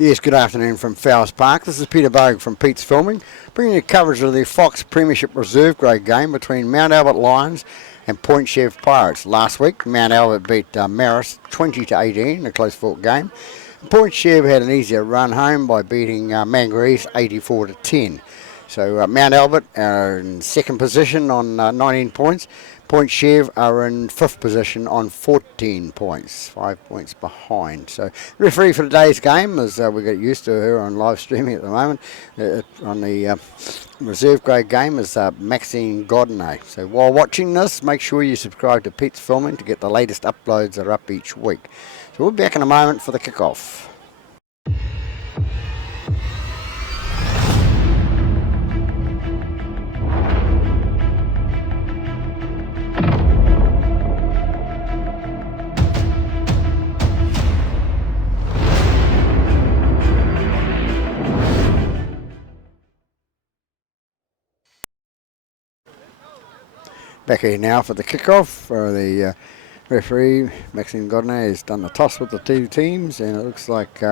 Yes, good afternoon from Fowles Park. This is Peter Bogue from Pete's Filming, bringing you coverage of the Fox Premiership Reserve Grade game between Mount Albert Lions and Point Chev Pirates. Last week, Mount Albert beat Marist 20-18 in a close fought game. Point Chev had an easier run home by beating Mangrees 84-10. So Mount Albert are in second position on 19 points. Point Chev are in fifth position on 14 points, 5 points behind. So the referee for today's game, as we get used to her on live streaming at the moment, on the reserve grade game, is Maxine Godinay. So while watching this, make sure you subscribe to Pete's Filming to get the latest uploads that are up each week. So we'll be back in a moment for the kickoff. Back here now for the kickoff. The referee, Maxine Godinay, has done the toss with the two teams, and it looks like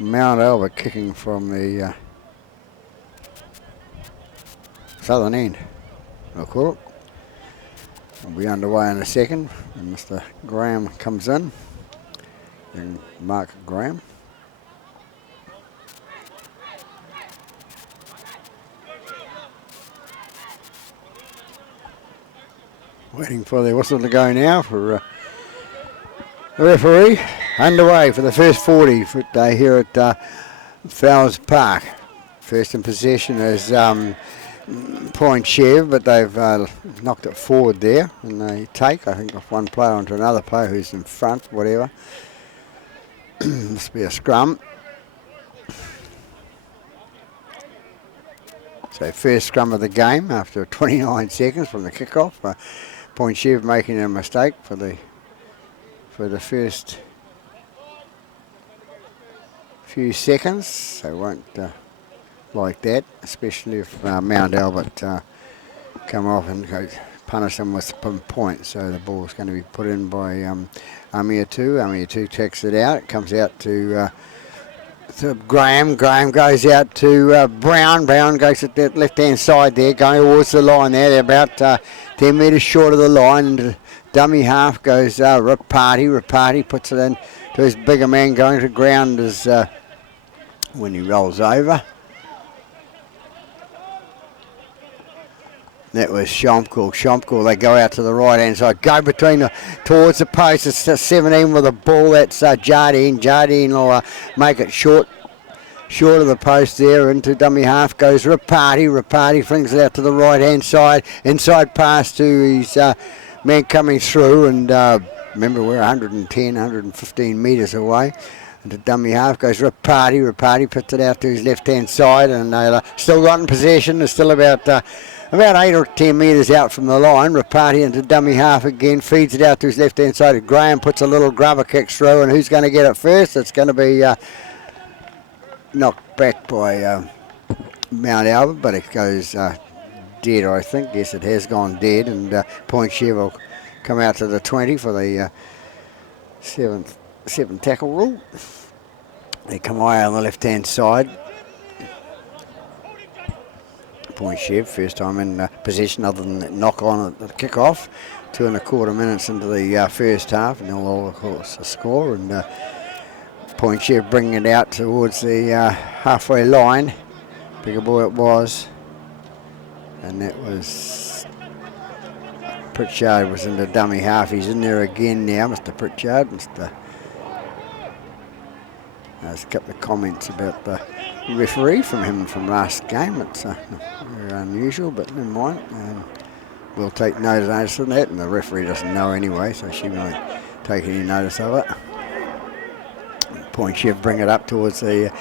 Mount Albert kicking from the southern end. We'll call it. We'll be underway in a second, and Mr. Graham comes in, and Mark Graham. Waiting for the whistle to go now for the referee. Underway for the first 40-foot day here at Fowles Park. First in possession is Point Chev, but they've knocked it forward there, and they take, I think, off one player onto another player who's in front, whatever. Must be a scrum. So first scrum of the game after 29 seconds from the kickoff. Point Chev making a mistake for the first few seconds. They won't like that, especially if Mount Albert come off and go punish them with some points. So the ball's going to be put in by Amia 2. Amia 2 takes it out. It comes out to Graham. Graham goes out to Brown. Brown goes at that left-hand side there, going towards the line there. They're about 10 metres short of the line. And dummy half goes Rapati. Rapati puts it in to his bigger man going to ground as when he rolls over. That was Shomkul. Shomkul, they go out to the right-hand side. Go between towards the post. It's 17 with the ball. That's Jardine. Jardine will make it short of the post there. Into dummy half goes Rapati. Rapati flings it out to the right-hand side. Inside pass to his man coming through. And remember, we're 110, 115 metres away. And the dummy half goes Rapati. Rapati puts it out to his left-hand side. And they're still got in possession. They're still about 8 or 10 metres out from the line. Rapati into dummy half again, feeds it out to his left-hand side. Graham puts a little grubber kick through, and who's going to get it first? It's going to be knocked back by Mount Albert, but it goes dead, I think. Yes, it has gone dead, and Point Chev will come out to the 20 for the seven tackle rule. They come away on the left-hand side. Point Chev, first time in possession other than that knock on at the kick-off. 2.25 minutes into the first half, and all of course the score. And Point Chev bringing it out towards the halfway line. Bigger boy it was, and that was Pritchard was in the dummy half. He's in there again now, Mr. Pritchard. There's a couple of comments about the referee from him from last game. It's very unusual, but never mind. We'll take notice of that, and the referee doesn't know anyway, so she won't take any notice of it. Point Chev bring it up towards the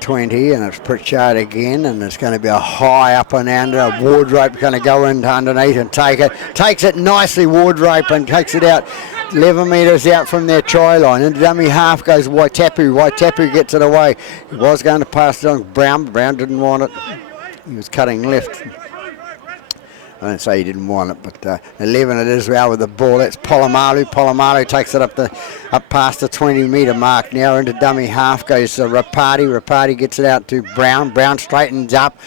20, and it's Pritchard again, and it's going to be a high up and under. Wardrope going to go in underneath and take it. Takes it nicely, Wardrope, and takes it out 11 metres out from their try line. And dummy half goes Waitapu. Waitapu gets it away. He was going to pass it on Brown. Brown didn't want it. He was cutting left. I didn't say he didn't want it, but 11 it is well with the ball. That's Polamalu. Polamalu takes it up past the 20-metre mark now into dummy half. Goes Rapati. Rapati gets it out to Brown. Brown straightens up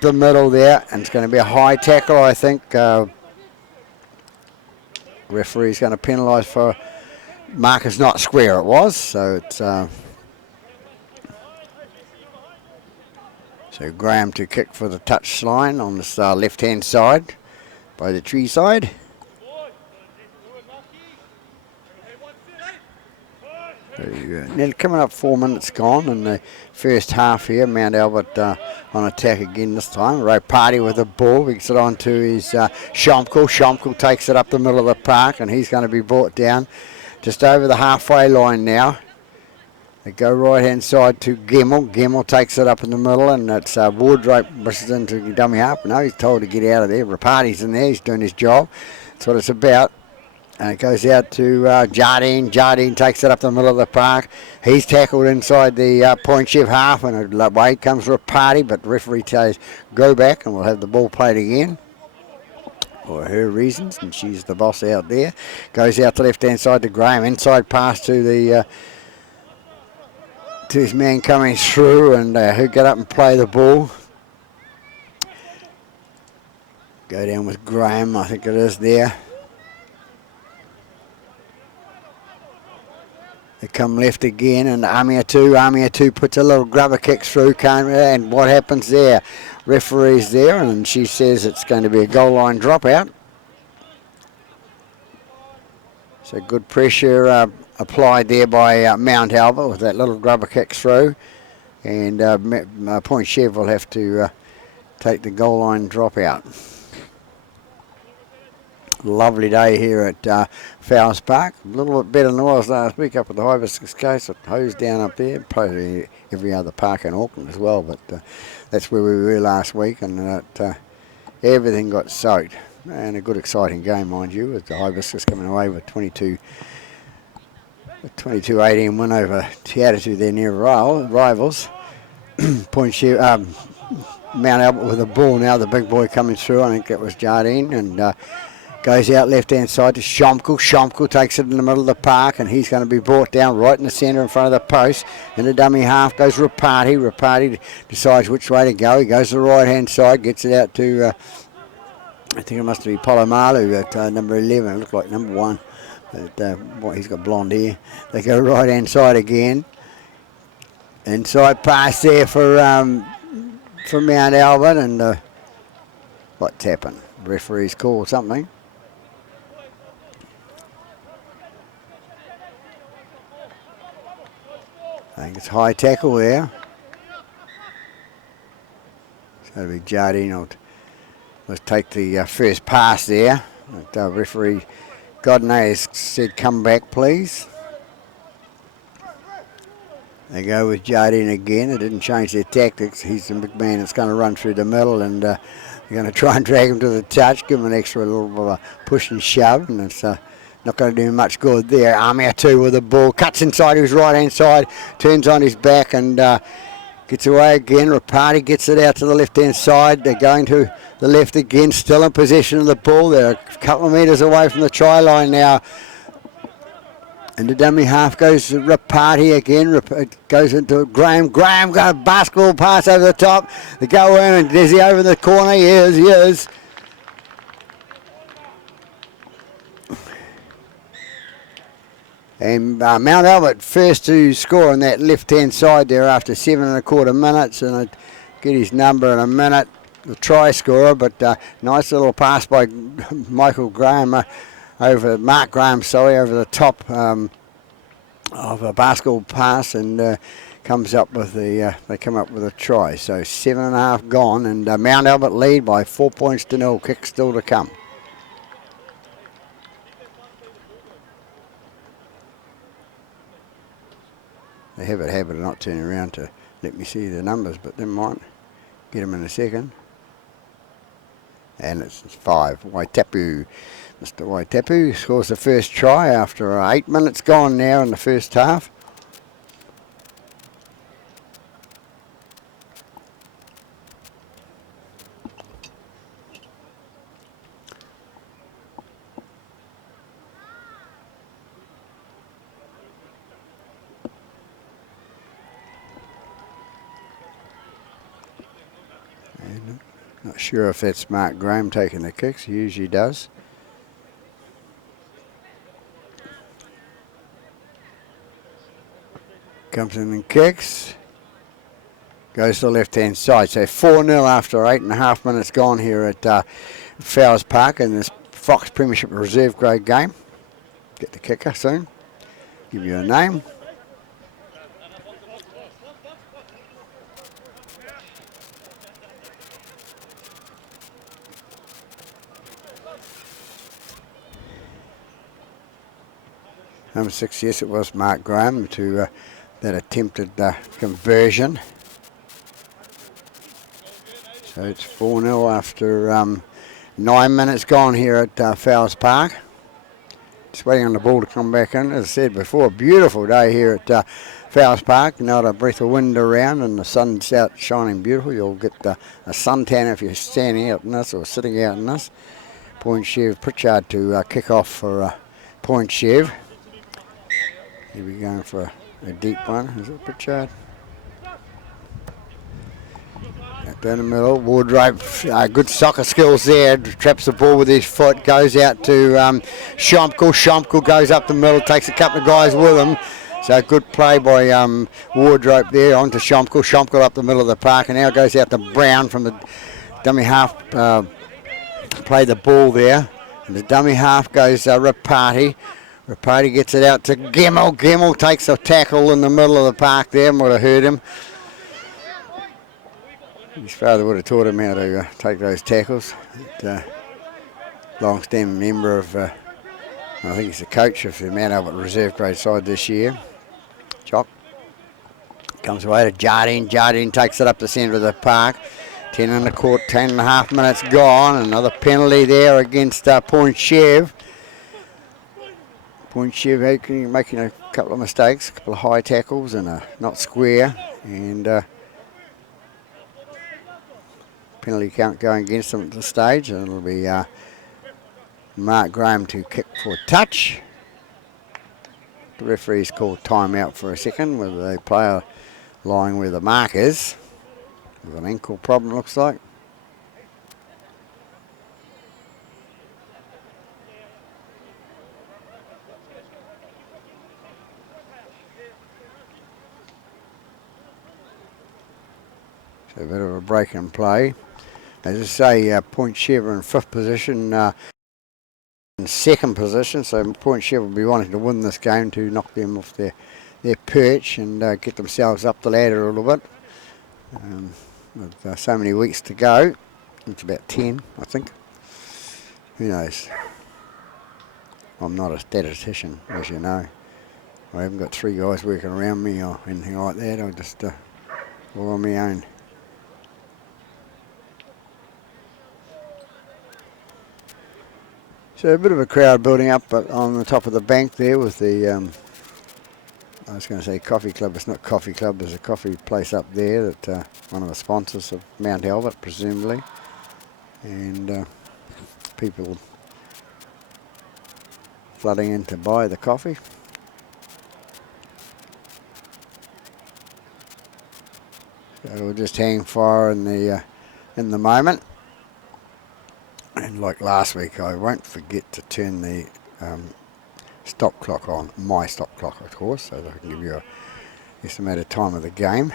the middle there, and it's going to be a high tackle, I think. Referee's going to penalise for marker's not square. It was, so it's so Graham to kick for the touch line on this left-hand side by the tree side. Now coming up 4 minutes gone in the first half here. Mount Albert on attack again this time. Party with the ball. Gets it on to his Shomkel. Shomkel takes it up the middle of the park, and he's going to be brought down just over the halfway line now. They go right-hand side to Gemmell. Gemmell takes it up in the middle, and it's Wardrope rushes into dummy half. No, he's told to get out of there. Rapati's in there. He's doing his job. That's what it's about. And it goes out to Jardine. Jardine takes it up the middle of the park. He's tackled inside the Point Chev half, and away comes Rapati, but the referee says go back, and we'll have the ball played again for her reasons, and she's the boss out there. Goes out to left-hand side to Graham. Inside pass to the to his man coming through, and he'll get up and play the ball. Go down with Graham, I think it is there. They come left again, and Amia 2 puts a little grubber kick through, and what happens there? Referee's there, and she says it's going to be a goal line dropout. So good pressure applied there by Mount Albert with that little grubber kick through, and Point Chev will have to take the goal line dropout. Lovely day here at Fowles Park. A little bit better than it was last week up at the Hibiscus Coast. It hosed down up there. Probably every other park in Auckland as well, but that's where we were last week, and everything got soaked. And a good exciting game, mind you, with the Hibiscus coming away with 22-18 win over Te Atatu, their near rivals. Point Chev, Mount Albert with the ball now. The big boy coming through. I think that was Jardine, and goes out left-hand side to Shomkel. Shomkel takes it in the middle of the park, and he's going to be brought down right in the centre in front of the post. In the dummy half goes Rapati. Rapati decides which way to go. He goes to the right-hand side, gets it out to, I think it must be Polamalu at number 11. It looked like number 1. But, he's got blonde hair. They go right-hand side again. Inside pass there for Mount Albert, and what's happened? Referee's called something. I think it's high tackle there. So it'll be Jardine will take the first pass there. The referee, God knows, said come back please. They go with Jardine again. They didn't change their tactics. He's the big man that's going to run through the middle, and they're going to try and drag him to the touch, give him an extra little push and shove, and it's not going to do much good there. Amia 2 with the ball, cuts inside his right-hand side, turns on his back, and gets away again. Rapati gets it out to the left-hand side. They're going to the left again, still in possession of the ball. They're a couple of metres away from the try line now. And the dummy half goes to Rapati again. Goes into Graham. Graham got a basketball pass over the top. They go in, and is he over the corner? He is. And Mount Albert first to score on that left-hand side there after 7.25 minutes, and I'd get his number in a minute, the try scorer, but nice little pass by Mark Graham, over the top of a basketball pass, and comes up with they come up with a try. So 7.5 gone, and Mount Albert lead by 4 points to 0. Kick still to come. They have a habit of not turning around to let me see the numbers, but they might get them in a second. And it's 5. Waitapu. Mr. Waitapu scores the first try after 8 minutes gone now in the first half. Not sure if that's Mark Graham taking the kicks. He usually does. Comes in and kicks. Goes to the left-hand side. So 4-0 after 8.5 minutes gone here at Fowles Park in this Fox Premiership Reserve Grade game. Get the kicker soon. Give you a name. Number 6, yes, it was Mark Graham to that attempted conversion. So it's 4-0 after 9 minutes gone here at Fowles Park. Just waiting on the ball to come back in. As I said before, beautiful day here at Fowles Park. Not a breath of wind around and the sun's out shining beautiful. You'll get a suntan if you're standing out in this or sitting out in this. Point Chev Pritchard to kick off for Point Chev. Here we going for a deep one. Is it Pritchard? Down the middle, Wardrobe, good soccer skills there, traps the ball with his foot, goes out to Schomkel. Schomkel goes up the middle, takes a couple of guys with him. So good play by Wardrobe there, on to Schomkel. Schomkel up the middle of the park, and now goes out to Brown from the dummy half, play the ball there. And the dummy half goes Rapati. Rapati gets it out to Gemmell. Gemmell takes a tackle in the middle of the park there, and would have hurt him. His father would have taught him how to take those tackles. Long-standing member of, I think he's the coach of the Mount Albert Reserve Grade side this year. Jock comes away to Jardine. Jardine takes it up the centre of the park. 10 in the court, 10.5 minutes gone. Another penalty there against Point Chev. Point Chev making a couple of mistakes, a couple of high tackles and a not square. And penalty count going against them at this stage, and it'll be Mark Graham to kick for a touch. The referee's called timeout for a second with the player lying where the mark is. With an ankle problem, looks like. So a bit of a break in play. As I say, Point Chev in 5th position, in 2nd position, so Point Chev will be wanting to win this game to knock them off their perch and get themselves up the ladder a little bit. With so many weeks to go, it's about 10, I think. Who knows? I'm not a statistician, as you know. I haven't got 3 guys working around me or anything like that. I just all on my own. So a bit of a crowd building up on the top of the bank there with the, I was going to say coffee club, it's not coffee club, there's a coffee place up there that one of the sponsors of Mount Albert, presumably. And people flooding in to buy the coffee. So we'll just hang fire in the moment. And like last week, I won't forget to turn the stop clock on, my stop clock, of course, so that I can give you an estimated time of the game.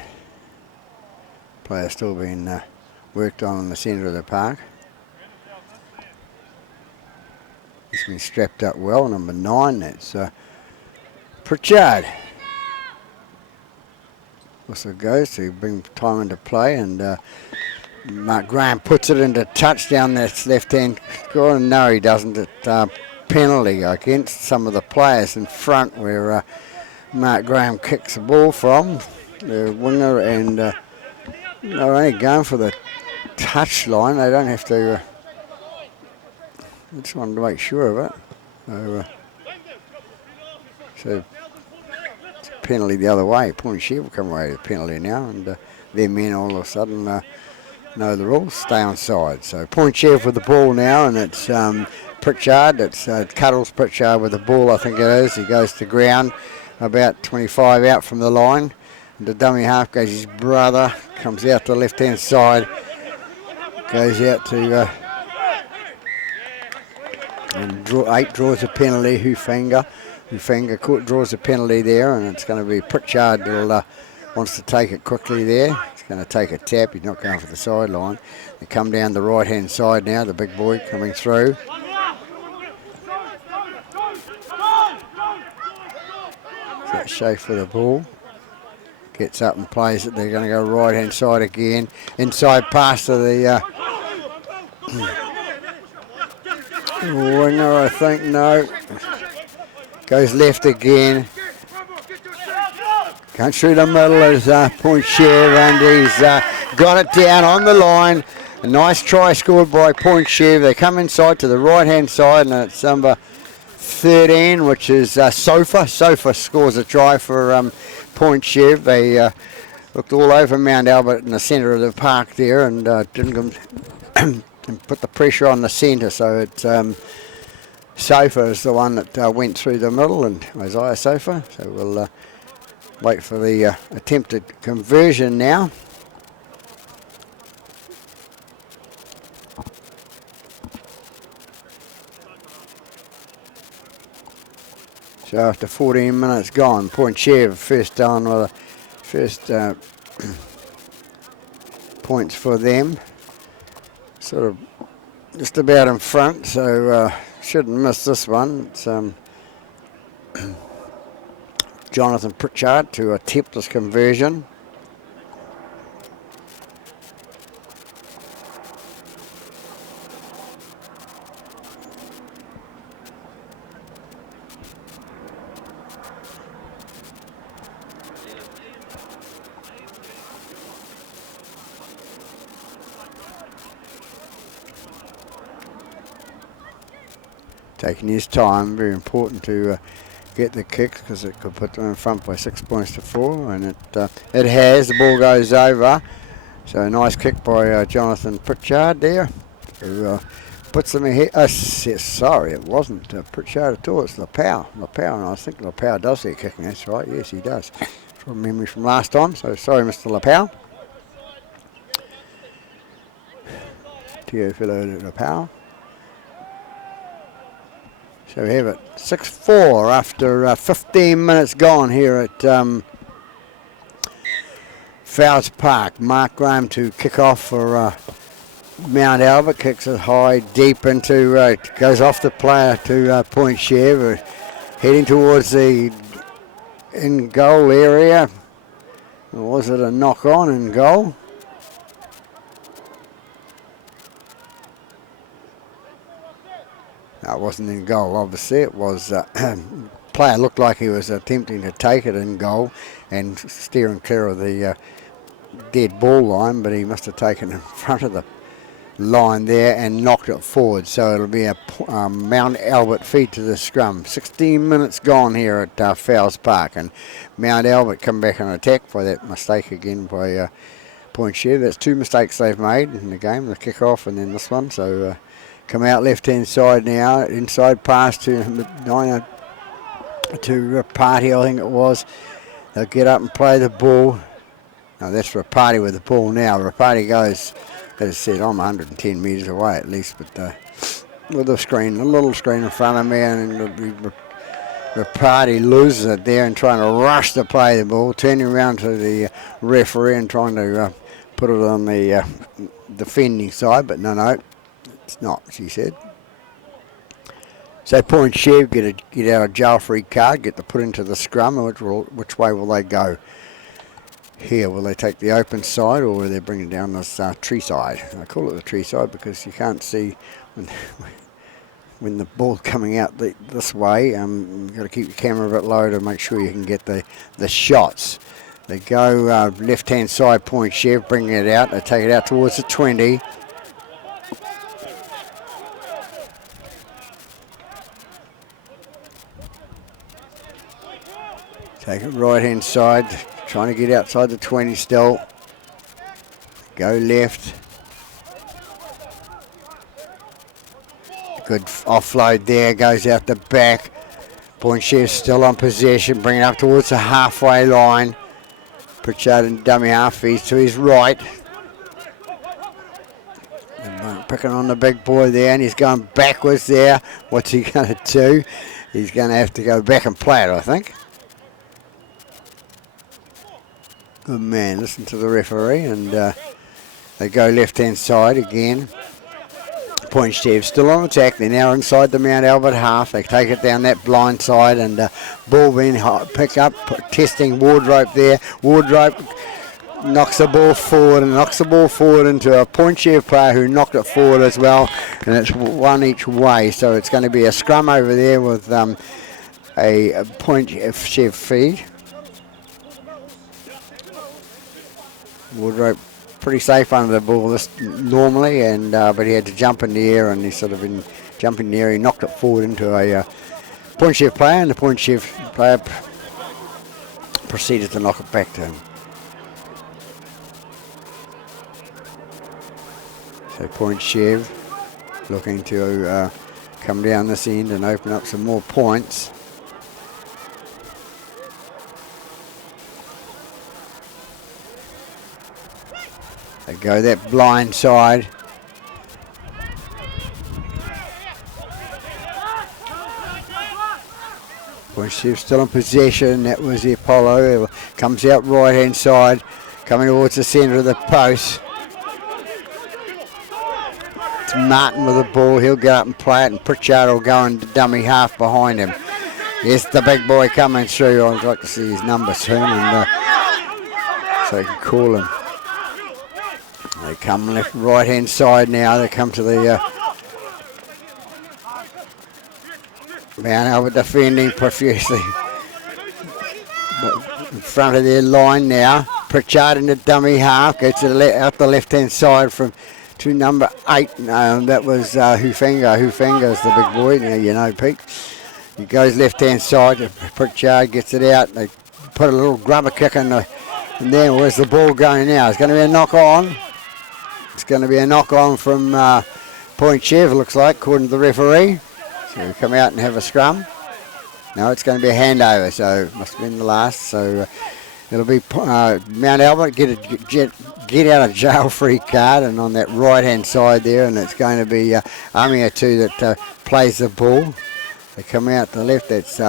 Player still being worked on in the centre of the park. He's been strapped up well. Number 9, that's Pritchard. Also goes to bring time into play, and Mark Graham puts it into touchdown. That's left-hand score. No, he doesn't. It's penalty against some of the players in front where Mark Graham kicks the ball from the winger, and they're only going for the touch line. They don't have to. I just wanted to make sure of it. So it's a penalty the other way. Point Chev will come away with a penalty now, and their men all of a sudden know the rules, stay on side. So Point Chev with the ball now, and it's Pritchard. It's Cuddles Pritchard with the ball, I think it is. He goes to ground about 25 out from the line. And the dummy half goes his brother, comes out to the left-hand side. goes out to and 8 draws a penalty. Hufanga draws a penalty there, and it's going to be Pritchard that wants to take it quickly there. He's going to take a tap. He's not going for the sideline. They come down the right-hand side now. The big boy coming through. Chev for the ball. Gets up and plays it. They're going to go right-hand side again. Inside pass to the winger, I think. No. Goes left again. Comes through the middle is Point Chev, and he's got it down on the line. A nice try scored by Point Chev. They come inside to the right-hand side, and it's number 13, which is Sofa. Sofa scores a try for Point Chev. They looked all over Mount Albert in the centre of the park there, and didn't and put the pressure on the centre. So it's Sofa is the one that went through the middle, and Isaiah Sofa. So we'll wait for the attempted conversion now. So after 14 minutes gone, Point Chev first down with first points for them. Sort of just about in front, so shouldn't miss this one. It's Jonathan Pritchard to attempt this conversion. Taking his time, very important to get the kick because it could put them in front by 6 points to 4, and it has. The ball goes over, so a nice kick by Jonathan Pritchard there, who puts them ahead. Sorry, it wasn't Pritchard at all. It's Lapau, and I think Lapau does their kicking. That's right. Yes, he does. From memory from last time. So sorry, Mr. Lapau. Teofilo Lapau. So we have it 6-4 after 15 minutes gone here at Fowles Park. Mark Graham to kick off for Mount Albert. Kicks it high, deep into, goes off the player to Point Chev. Heading towards the in-goal area. Or was it a knock-on in goal? No, it wasn't in goal, obviously. It was, player looked like he was attempting to take it in goal and steering clear of the dead ball line, but he must have taken it in front of the line there and knocked it forward. So it'll be a Mount Albert feed to the scrum. 16 minutes gone here at Fowles Park, and Mount Albert come back on attack by that mistake again by Point Chev. That's 2 mistakes they've made in the game, the kick-off and then this one. So come out left-hand side now, inside pass to Rapati, I think it was. They'll get up and play the ball. No, that's Rapati with the ball now. Rapati goes, as I said, I'm 110 metres away at least, but with the screen, a little screen in front of me, and Rapati loses it there and trying to rush to play the ball, turning around to the referee and trying to put it on the defending side, but no. It's not, she said. So Point Chev get out a jail free card, get to put into the scrum. Which way will they go here? Will they take the open side, or will they bring it down this tree side? I call it the tree side because you can't see when the ball's coming out this way. You've got to keep your camera a bit low to make sure you can get the shots. They go left hand side, Point Chev, bringing it out. They take it out towards the 20. Take it right-hand side, trying to get outside the 20 still. Go left. Good offload there, goes out the back. Point Chev still on possession, bring it up towards the halfway line. Pritchard and dummy half, he's to his right. The picking on the big boy there, and he's going backwards there. What's he going to do? He's going to have to go back and play it, I think. Good man, listen to the referee, and they go left-hand side again. Point Chev still on attack. They're now inside the Mount Albert half. They take it down that blind side, and ball being picked up, testing Wardrope there. Wardrope knocks the ball forward and knocks the ball forward into a Point Chev player who knocked it forward as well, and it's one each way. So it's going to be a scrum over there with a Point Chev feed. Wardrope pretty safe under the ball this normally, and but he had to jump in the air, and he sort of in jumping in the air, he knocked it forward into a Point Chev player, and the Point Chev player proceeded to knock it back to him. So Point Chev looking to come down this end and open up some more points. They go that blind side. Point Chev still in possession. That was the Apollo. Comes out right hand side, coming towards the centre of the post. It's Martin with the ball. He'll go up and play it, and Pritchard will go and dummy half behind him. Yes, the big boy coming through. I'd like to see his number soon, and so you can call him. They come left, right hand side now. They come to the Mount Albert defending profusely. But in front of their line now. Pritchard in the dummy half. Gets it out the left hand side from to number 8. That was Hufanga. Hufanga's the big boy. Now you know, Pete. He goes left hand side. Pritchard gets it out. They put a little grubber kick in the. And then where's the ball going now? It's going to be a knock on. It's going to be a knock on from Point Chev, looks like, according to the referee. So we come out and have a scrum. No, it's going to be a handover, so it must have been the last. So it'll be Mount Albert get out of jail free card, and on that right hand side there, and it's going to be Army 2 that plays the ball. They come out the left. That's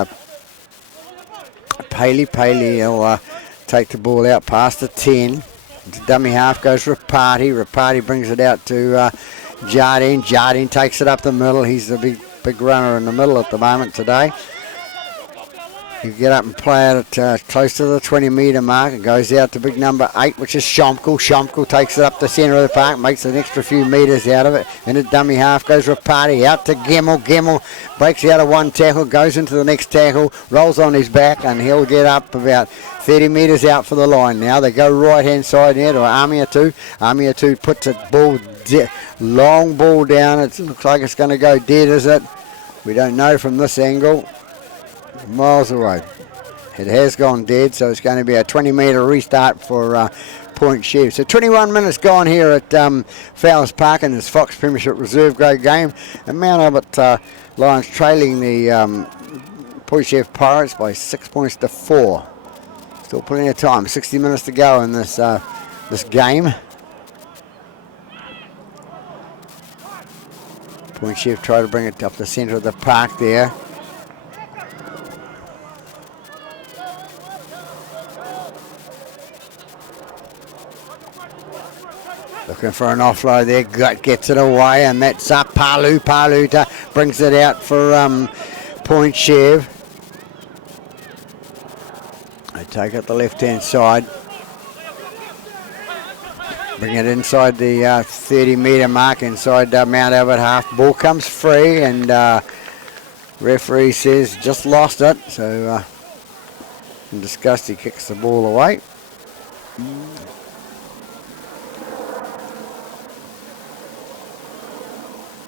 Paley. Paley will take the ball out past the 10. Dummy half goes Rapati. Rapati brings it out to Jardine. Jardine takes it up the middle. He's the big runner in the middle at the moment today. You get up and play it close to the 20-metre mark. It goes out to big number 8, which is Schomkel. Schomkel takes it up the centre of the park, makes an extra few metres out of it. In the dummy half goes Rapati out to Gemmell. Gemmell breaks out of one tackle, goes into the next tackle, rolls on his back, and he'll get up about 30 metres out for the line now. They go right-hand side now to Army 2. Army 2 puts a ball, long ball down. It looks like it's going to go dead, is it? We don't know from this angle. Miles away. It has gone dead, so it's going to be a 20-metre restart for Point Chev. So 21 minutes gone here at Fowles Park in this Fox Premiership Reserve grade game. And Mount Albert Lions trailing the Point Chev Pirates by 6 points to 4. Still plenty of time. 60 minutes to go in this this game. Point Chev try to bring it up the centre of the park there. Looking for an offload there, gets it away, and that's Palu. Palu brings it out for Point Chev. They take it the left-hand side. Bring it inside the 30-metre mark, inside Mount Albert half. Ball comes free, and referee says just lost it. So in disgust, he kicks the ball away.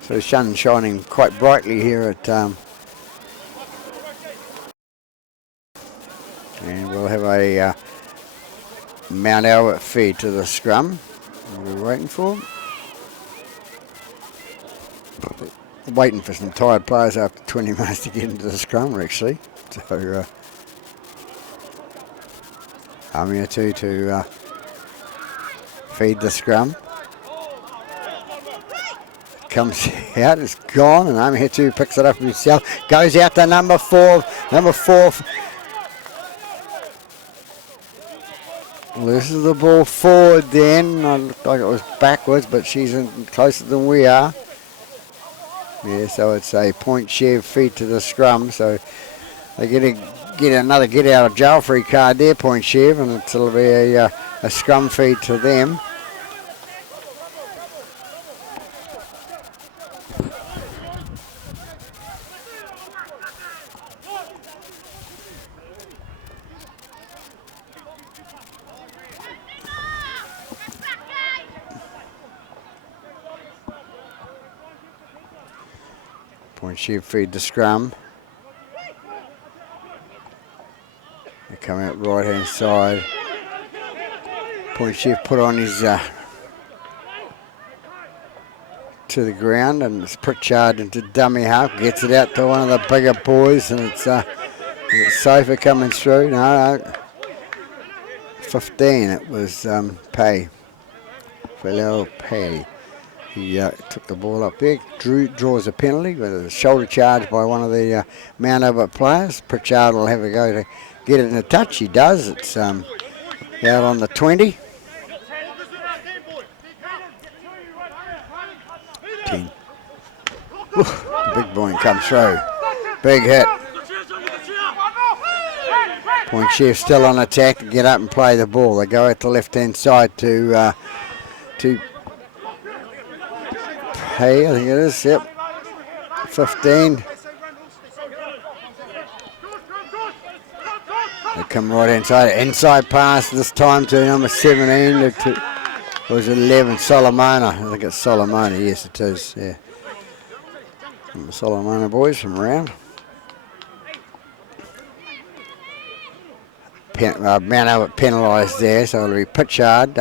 So the sun shining quite brightly here at and we'll have a Mount Albert feed to the scrum. We're waiting for. Waiting for some tired players after 20 minutes to get into the scrum, actually. So Army 2 to feed the scrum. comes out, it's gone, and Amihetu picks it up himself. Goes out to number 4. Number 4 loses the ball forward then. I looked like it was backwards, but she's closer than we are. Yeah, so it's a point Chev feed to the scrum. So they get another get out of jail free card there, point Chev, and it'll be a scrum feed to them. Point Chev feed the scrum. They come out right hand side. Point Chev put on his to the ground, and it's Pritchard into dummy half. Gets it out to one of the bigger boys, and it's Sofa coming through. No, 15. It was Pay. Philo Pay. He took the ball up there, draws a penalty with a shoulder charge by one of the Mount Albert players. Pritchard will have a go to get it in a touch. He does. It's out on the 20. 10. Big boy comes through. Big hit. Point Chev still on attack to get up and play the ball. They go out the left-hand side to Hey, I think it is, yep. 15. They come right inside pass this time to number 17. It was 11, Solomona. I think it's Solomona, yes it is, yeah. And the Solomona boys from around. Mount Albert penalised there, so it'll be Pritchard.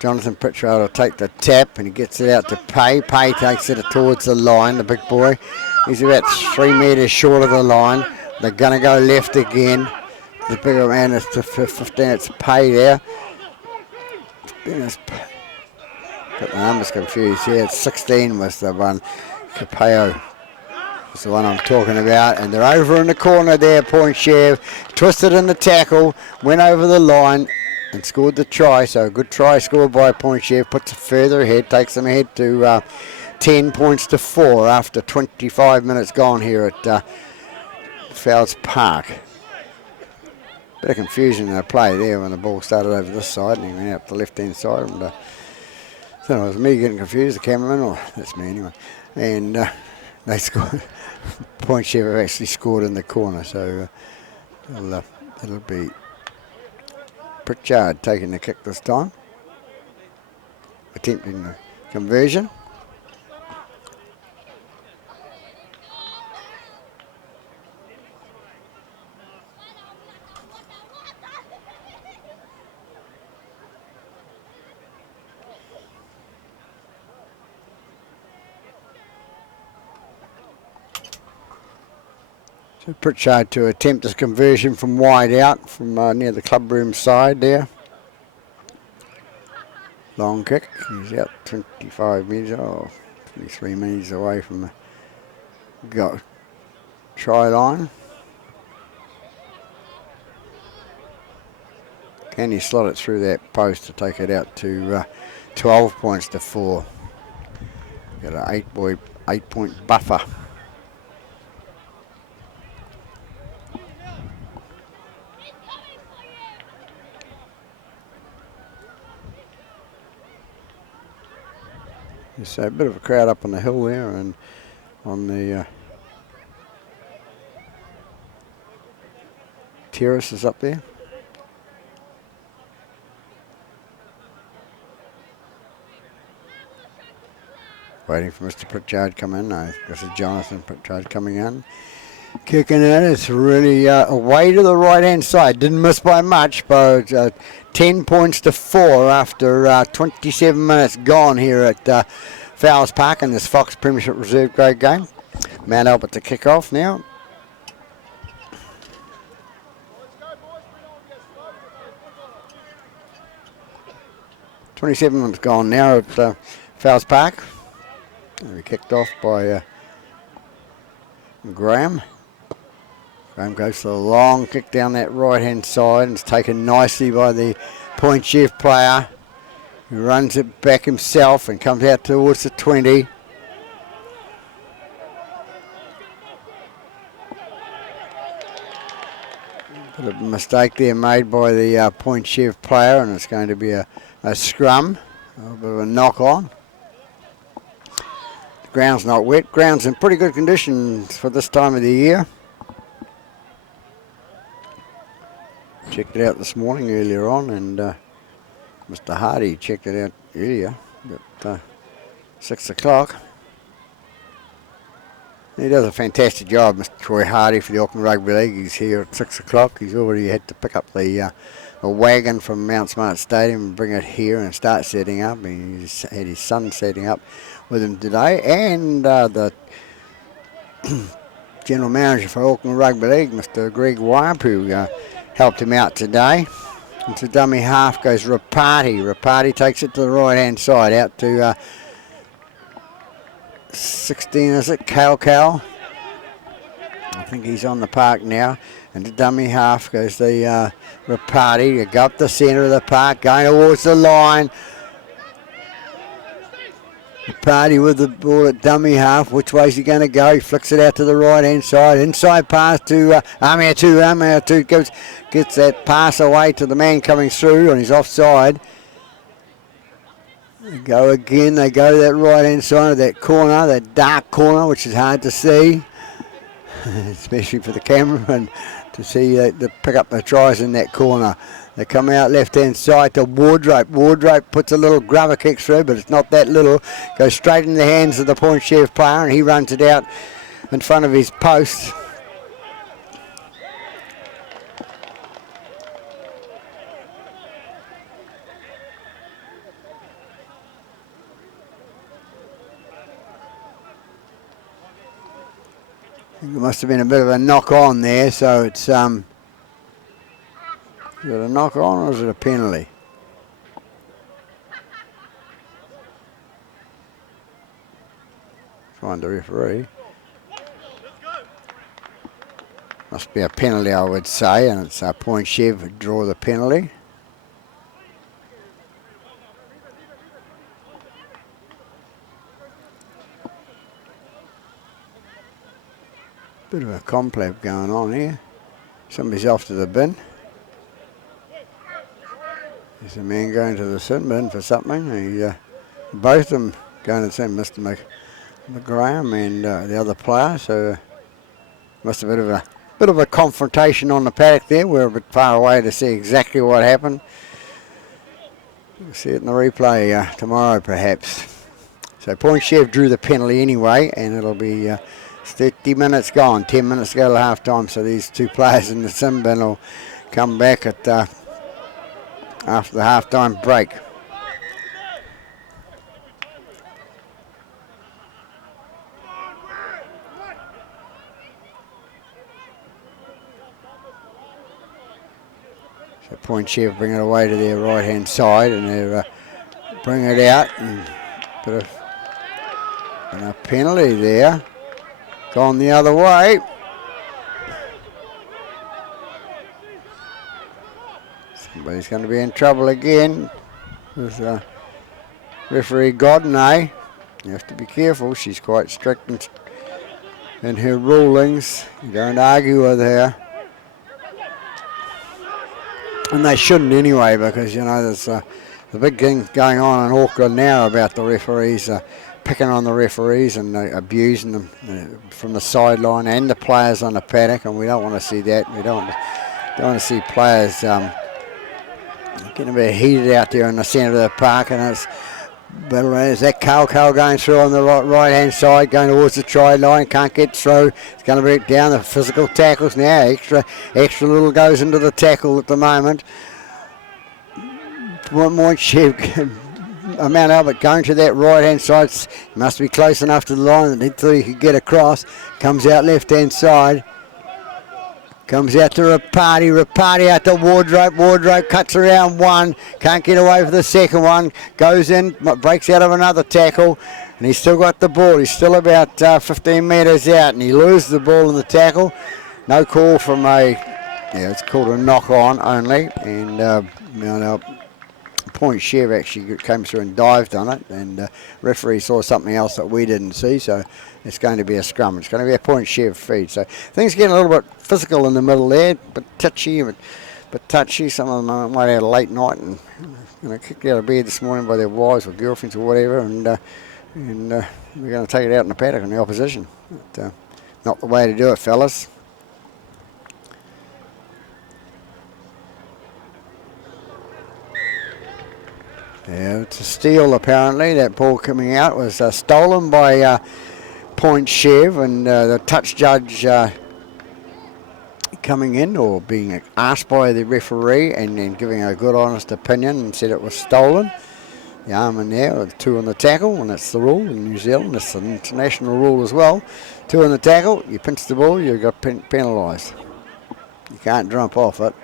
Jonathan Pritchard will take the tap, and he gets it out to Pay. Pay takes it towards the line, the big boy. He's about 3 metres short of the line. They're going to go left again. The bigger man is to 15. It's Pay there. Got the numbers confused here. It's 16 was the one. Capeo is the one I'm talking about. And they're over in the corner there, Point Chev. Twisted in the tackle, went over the line and scored the try. So a good try scored by Point Chev. Puts it further ahead, takes them ahead to 10 points to 4 after 25 minutes gone here at Fowles Park. Bit of confusion in the play there when the ball started over this side and he went out the left-hand side. And, I don't know, it was me getting confused, the cameraman, or that's me anyway. And they scored. Point Chev have actually scored in the corner, so it'll be Pritchard taking the kick this time, attempting the conversion. Pritchard to attempt this conversion from wide out, from near the club room side there. Long kick. He's out 25 metres, 23 metres away from the try line. Can he slot it through that post to take it out to 12 points to 4? Got an 8-point buffer. So a bit of a crowd up on the hill there and on the terraces up there. Waiting for Mr. Pritchard to come in. I think this is Jonathan Pritchard coming in. Kicking it. It's really away to the right-hand side. Didn't miss by much, but 10 points to 4 after 27 minutes gone here at Fowles Park in this Fox Premiership Reserve Grade game. Mount Albert to kick off now. .27 minutes gone now at Fowles Park. We kicked off by Graham. Graham goes for a long kick down that right-hand side, and it's taken nicely by the Point Chev player, who runs it back himself and comes out towards the 20. Bit of a mistake there made by the Point Chev player, and it's going to be a scrum, a bit of a knock on. The ground's not wet. Ground's in pretty good condition for this time of the year. Checked it out this morning earlier on, and Mr. Hardy checked it out earlier at 6 o'clock. He does a fantastic job, Mr. Troy Hardy, for the Auckland Rugby League. He's here at 6 o'clock. He's already had to pick up the wagon from Mount Smart Stadium and bring it here and start setting up. He's had his son setting up with him today, and the General Manager for Auckland Rugby League, Mr. Greg Wyap, who helped him out today. Into dummy half goes Rapati. Rapati takes it to the right-hand side, out to 16, is it? Cal. I think he's on the park now. And the dummy half goes the Rapati. You go up the centre of the park, going towards the line. Rapati with the ball at dummy half. Which way is he going to go? He flicks it out to the right-hand side. Inside pass to Amir 2. Amir 2 gets that pass away to the man coming through on his offside. They go again, they go to that right-hand side of that corner, that dark corner, which is hard to see, especially for the cameraman, to see to pick up the tries in that corner. They come out left-hand side to Wardrope. Wardrope puts a little grubber kick through, but it's not that little. Goes straight in the hands of the Point Chev player, and he runs it out in front of his post. There must have been a bit of a knock on there, so it's is it a knock on or is it a penalty? Find the referee. Must be a penalty, I would say, and it's Point Chev draw the penalty. Bit of a complab going on here. Somebody's off to the bin. There's a man going to the sin bin for something. Both of them going to the sin, Mr. McGraham and the other player. So must have been a bit of a confrontation on the paddock there. We're a bit far away to see exactly what happened. We'll see it in the replay tomorrow, perhaps. So Point Chev drew the penalty anyway, and it'll be 30 minutes gone, 10 minutes to go to half time, so these two players in the sin bin will come back at after the half time break. So Point Chev bring it away to their right hand side, and they bring it out, and bit of a penalty there. Gone the other way. Somebody's going to be in trouble again with referee Godney. You have to be careful. She's quite strict in her rulings. You don't argue with her. And they shouldn't anyway, because, you know, there's the big thing going on in Auckland now about the referees picking on the referees and abusing them from the sideline and the players on the paddock, and we don't want to see that. We don't want to see players getting a bit heated out there in the centre of the park. And it's is that Cal going through on the right hand side, going towards the try line, can't get through. It's going to be down the physical tackles now. Extra little goes into the tackle at the moment. Point Chev. Mount Albert going to that right-hand side. He must be close enough to the line that he thought he could get across. Comes out left-hand side. Comes out to Rapati. Rapati out to Wardrope. Wardrope cuts around one. Can't get away for the second one. Goes in, breaks out of another tackle. And he's still got the ball. He's still about 15 metres out, and he loses the ball in the tackle. No call from it's called a knock on only. And Point Chev actually came through and dived on it, and referee saw something else that we didn't see, so it's going to be a scrum. It's going to be a Point Chev feed. So things getting a little bit physical in the middle there, but touchy. Some of them might have had a late night and kicked out of bed this morning by their wives or girlfriends or whatever, and we're going to take it out in the paddock on the opposition. But, not the way to do it, fellas. Yeah, it's a steal apparently. That ball coming out was stolen by Point Chev, and the touch judge coming in or being asked by the referee and then giving a good honest opinion and said it was stolen. The arm in there, 2 on the tackle, and that's the rule in New Zealand. It's an international rule as well. 2 on the tackle, you pinch the ball, you got penalised. You can't jump off it.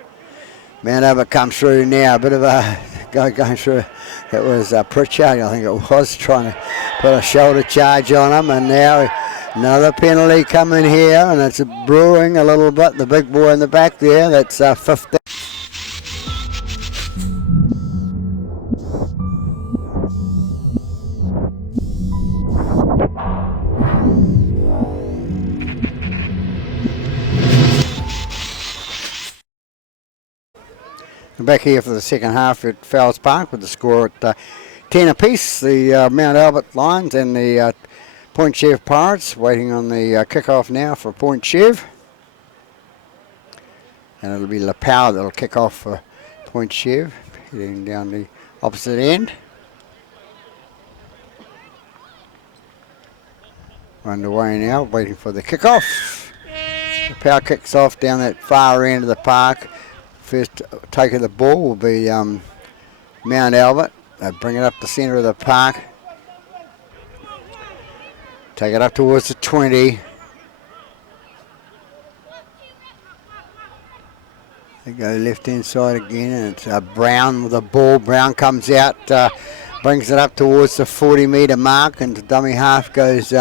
Mount Albert comes through now, a bit of a going through. It was Pritchard, I think it was, trying to put a shoulder charge on him, and now another penalty coming here, and it's brewing a little bit. The big boy in the back there, that's 15. Back here for the second half at Fowles Park with the score at 10 apiece. The Mount Albert Lions and the Point Chev Pirates waiting on the kick-off now for Point Chev. And it'll be Lapau that'll kick off for Point Chev, heading down the opposite end. Underway now, waiting for the kick-off. Lapau kicks off down that far end of the park. First take of the ball will be Mount Albert. They bring it up the centre of the park. Take it up towards the 20. They go left-hand side again, and it's Brown with the ball. Brown comes out, brings it up towards the 40-metre mark, and the dummy half goes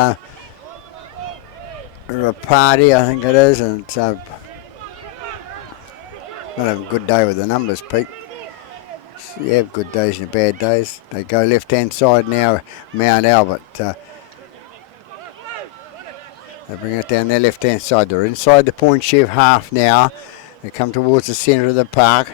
Rapati, I think it is, and it's not have a good day with the numbers, Pete. You have good days and bad days. They go left-hand side now, Mount Albert. They bring it down their left-hand side. They're inside the Point Chev half now. They come towards the centre of the park.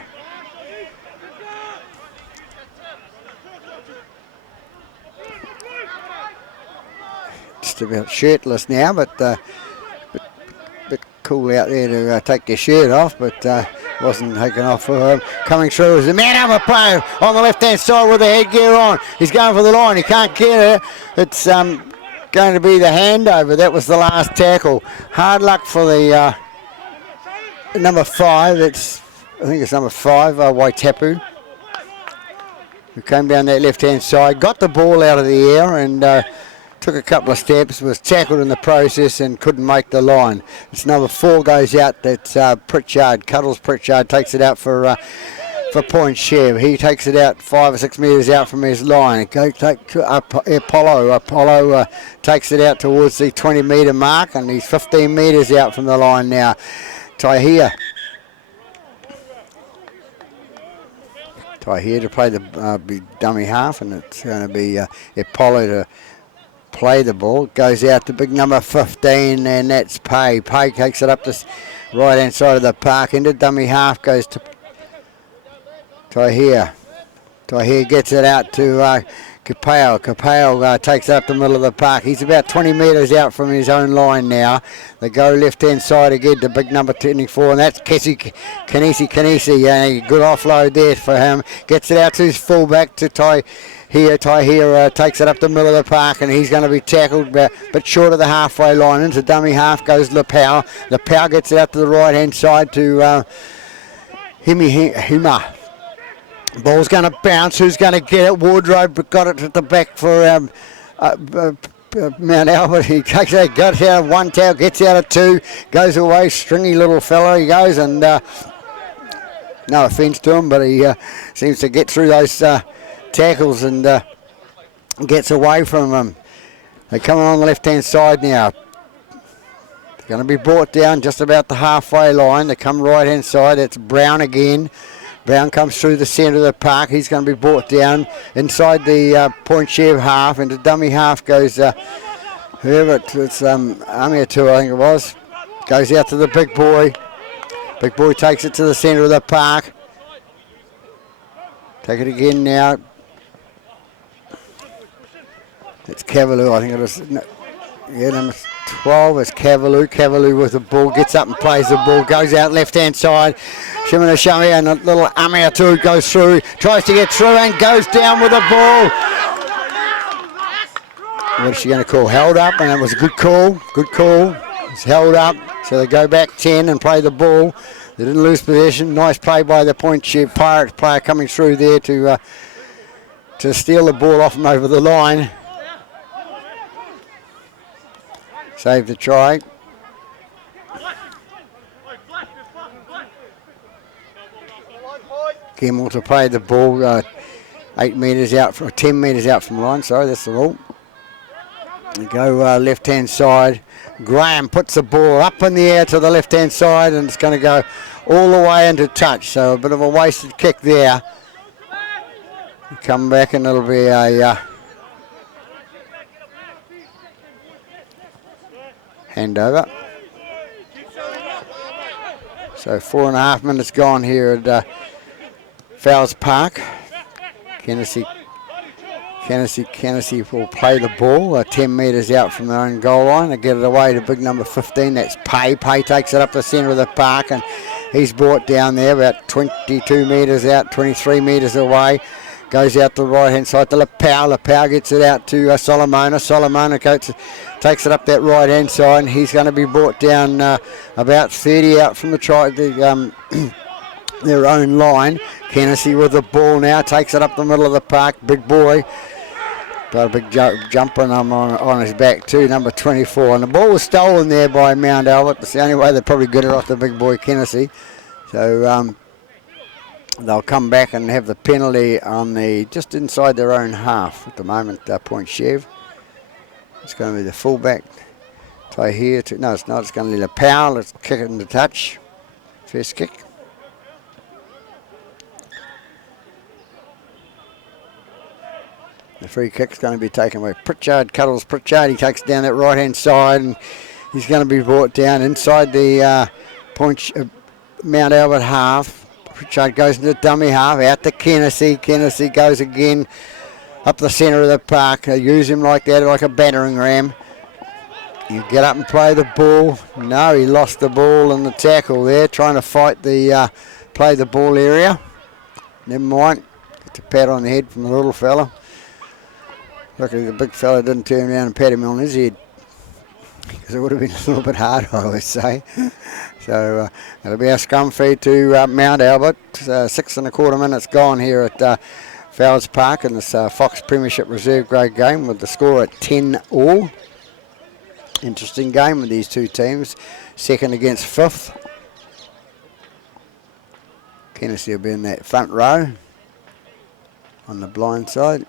Just about shirtless now, but bit cool out there to take your shirt off, but wasn't taken off for him. Coming through is the Mount Albert player on the left-hand side with the headgear on. He's going for the line. He can't get it. It's going to be the handover. That was the last tackle. Hard luck for the number 5. I think it's number 5, Waitapu, who came down that left-hand side, got the ball out of the air and took a couple of steps, was tackled in the process and couldn't make the line. It's number 4 goes out. That's Pritchard. Cuddles Pritchard takes it out for Point Chev. He takes it out 5 or 6 metres out from his line. Apollo takes it out towards the 20-metre mark, and he's 15 metres out from the line now. Tahir to play the dummy half, and it's going to be Apollo to play the ball. Goes out to big number 15, and that's Pay. Pay takes it up the right hand side of the park. Into dummy half goes to Tahir. Tahir gets it out to Kapao. Kapao takes it up the middle of the park. He's about 20 metres out from his own line now. They go left hand side again to big number 24, and that's Kanisi. Good offload there for him. Gets it out to his fullback to Tahir. Tahir takes it up the middle of the park, and he's going to be tackled but short of the halfway line. Into dummy half goes Lapau. Lapau gets it out to the right hand side to Hima. Ball's going to bounce. Who's going to get it? Wardrobe got it at the back for Mount Albert. He takes it, got out of 1 tackle, gets out of 2, goes away. Stringy little fella he goes, and no offence to him, but he seems to get through those tackles and gets away from him. They're coming on the left-hand side now. They're going to be brought down just about the halfway line. They come right-hand side. It's Brown again. Brown comes through the centre of the park. He's going to be brought down inside the Point Chev half. Into dummy half goes whoever. It's Amir two, I think it was. Goes out to the big boy. Big boy takes it to the centre of the park. Take it again now. It's Cavalier, I think it is. No, yeah, number 12 is Cavalier. Cavalier with the ball, gets up and plays the ball, goes out left-hand side. Shimona Shami and a little Amiatu goes through, tries to get through and goes down with the ball. What is she going to call? Held up, and it was a good call. Good call. It's held up, so they go back 10 and play the ball. They didn't lose possession. Nice play by the Point Chev Pirates player coming through there to steal the ball off them over the line. Save the try. Gemmell to play the ball 8 metres out, 10 metres out from the line. Sorry, that's the rule. They go left-hand side. Graham puts the ball up in the air to the left-hand side, and it's going to go all the way into touch. So a bit of a wasted kick there. Come back and it'll be a handover. So 4.5 minutes gone here at Fowles Park. Kennedy will play the ball 10 metres out from their own goal line. They get it away to big number 15. That's Pay. Pay takes it up the centre of the park, and he's brought down there about 22 metres out, 23 metres away. Goes out the right-hand side to Lapau. Lapau gets it out to Solomona. Solomona takes it up that right-hand side, and he's going to be brought down about 30 out from their own line. Kennedy with the ball now, takes it up the middle of the park. Big boy. Got a big jumper on his back too, number 24. And the ball was stolen there by Mount Albert. That's the only way they probably got it off the big boy Kennedy. So they'll come back and have the penalty on just inside their own half at the moment. Point Chev. It's going to be the fullback. Play here. No, it's not. It's going to be Lapau. Let's kick it into touch. First kick. The free kick's going to be taken away. Pritchard, Cuddles Pritchard. He takes down that right-hand side, and he's going to be brought down inside the Mount Albert half. Pritchard goes into dummy half, out to Kennedy. Kennedy goes again up the centre of the park. They use him like that, like a battering ram. You get up and play the ball. No, he lost the ball in the tackle there, trying to fight the play the ball area. Never mind. Gets a pat on the head from the little fella. Luckily the big fella didn't turn around and pat him on his head, because it would have been a little bit hard, I would say. So it'll be a scrum feed to Mount Albert. 6.25 minutes gone here at Fowles Park in this Fox Premiership Reserve Grade game, with the score at 10-all. Interesting game with these two teams, second against fifth. Kennedy will be in that front row on the blind side.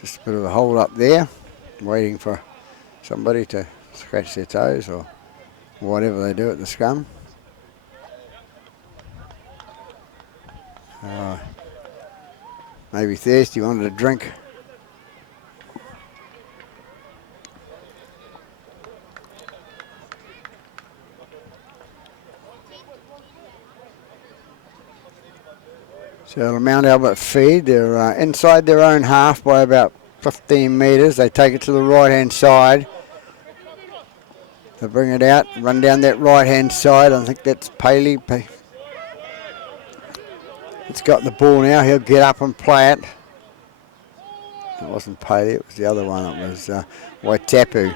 Just a bit of a hold up there, waiting for somebody to scratch their toes or whatever they do at the scrum. Maybe thirsty, wanted a drink. So the Mount Albert feed, they're inside their own half by about 15 metres. They take it to the right-hand side. They bring it out, run down that right-hand side. I think that's Paley. It's got the ball now. He'll get up and play it. It wasn't Paley, it was the other one. It was Waitapu.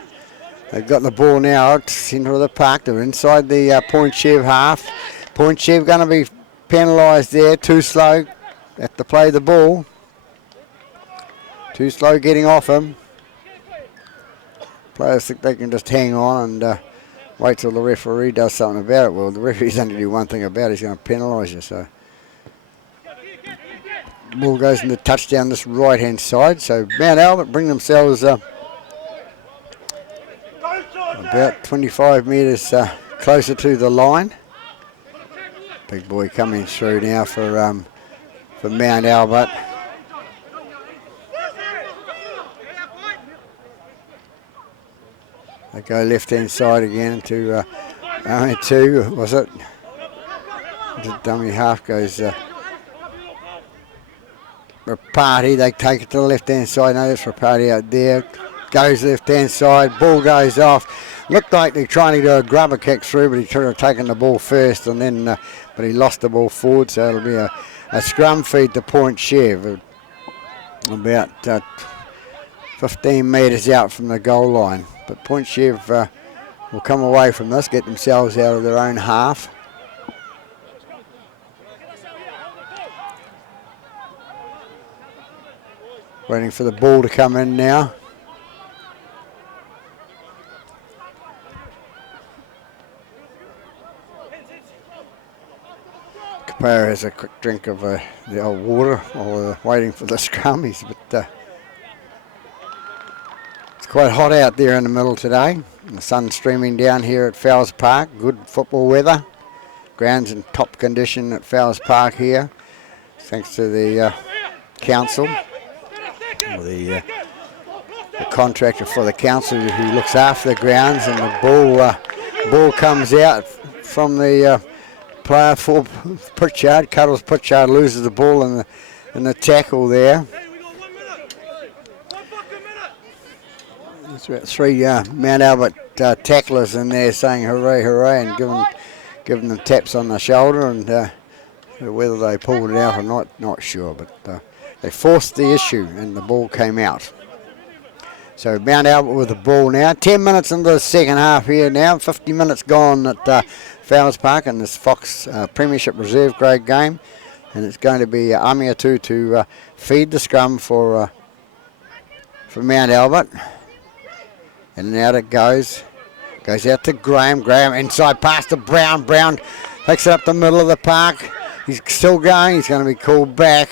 They've got the ball now out centre of the park. They're inside the Point Chev half. Point Chev going to be penalised there, too slow at to play the ball. Too slow getting off him. Players think they can just hang on and wait till the referee does something about it. Well, the referee's only do one thing about it. He's going to penalise you. So the ball goes in the touchdown this right-hand side. So Mount Albert bring themselves about 25 metres closer to the line. Big boy coming through now for Mount Albert. They go left-hand side again to only two, was it? The dummy half goes Rapati. They take it to the left-hand side. No, that's Rapati out there. Goes left-hand side. Ball goes off. Looked like they're trying to do a grubber kick through, but he should have taken the ball first, and then, but he lost the ball forward. So it'll be a scrum feed to Point Chev, about 15 metres out from the goal line. But Point Chev will come away from this, get themselves out of their own half. Waiting for the ball to come in now. Caparo has a quick drink of the old water while waiting for the scrummies, but it's quite hot out there in the middle today. The sun's streaming down here at Fowles Park. Good football weather. Ground's in top condition at Fowles Park here, thanks to the council, or the contractor for the council who looks after the grounds. And the ball comes out from the player for Pritchard. Cuddles Pritchard, loses the ball in the tackle there. There's about three Mount Albert tacklers in there saying hooray, hooray, and giving them taps on the shoulder, and whether they pulled it out or not sure, but they forced the issue and the ball came out. So Mount Albert with the ball now. 10 minutes into the second half here now. 50 minutes gone at Fowles Park in this Fox Premiership Reserve grade game. And it's going to be Amiatu to feed the scrum for Mount Albert. In and out it goes. Goes out to Graham. Graham inside pass to Brown. Brown takes it up the middle of the park. He's still going. He's going to be called back.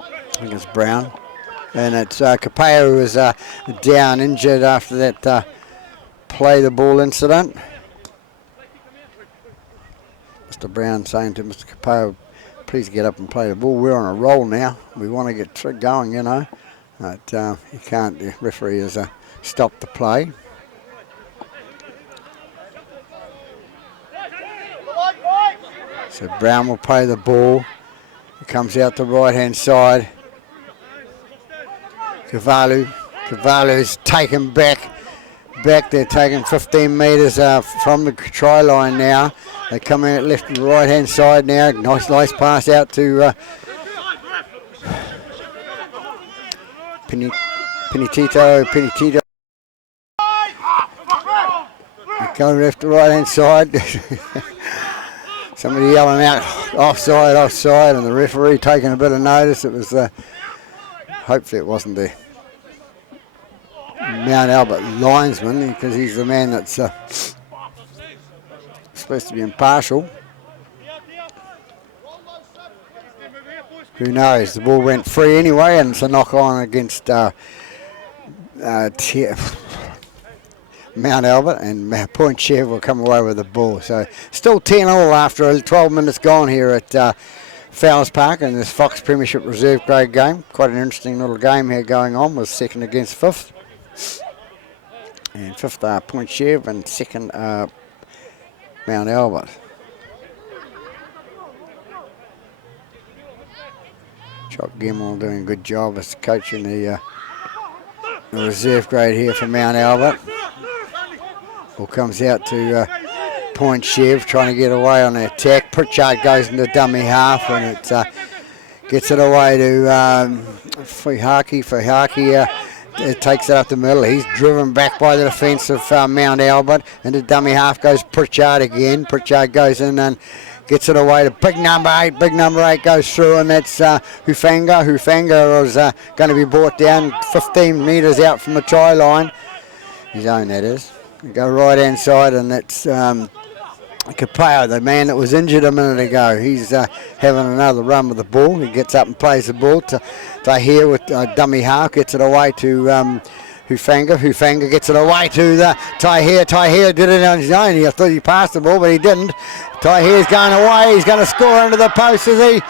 I think it's Brown. And it's Capeo who was down, injured after that play the ball incident. Mr. Brown saying to Mr. Capeo, please get up and play the ball. We're on a roll now. We want to get going, you know. But you can't, the referee has stopped the play. So Brown will play the ball. It comes out the right-hand side. Cavalu's taken back. They're taking 15 metres from the try line now. They come out left and right-hand side now. Nice pass out to Penitito. Going left to right-hand side. Somebody yelling out, offside, and the referee taking a bit of notice. It was, hopefully it wasn't the Mount Albert linesman, because he's the man that's supposed to be impartial. Who knows? The ball went free anyway, and it's a knock on against Mount Albert, and Point Chev will come away with the ball. So still 10-all after 12 minutes gone here at Fowles Park in this Fox Premiership Reserve grade game. Quite an interesting little game here going on with second against fifth. And fifth Point Chev, and second Mount Albert. Chuck Gemmell doing a good job as coaching the reserve grade here for Mount Albert. Ball comes out to Point Chev, trying to get away on the attack. Pritchard goes into dummy half, and it gets it away to Fihaki. Fihaki it takes it up the middle. He's driven back by the defence of Mount Albert. Into dummy half goes Pritchard again. Pritchard goes in and gets it away to big number 8. Big number 8 goes through, and that's Hufanga. Hufanga was going to be brought down 15 metres out from the try line. His own, that is. Go right hand side, and that's Capao, the man that was injured a minute ago. He's having another run with the ball. He gets up and plays the ball to here with dummy half, gets it away to Hufanga. Hufanga gets it away to the Tahir. Tahir did it on his own. I thought he passed the ball, but he didn't. Tahir's going away. He's going to score under the post, is he?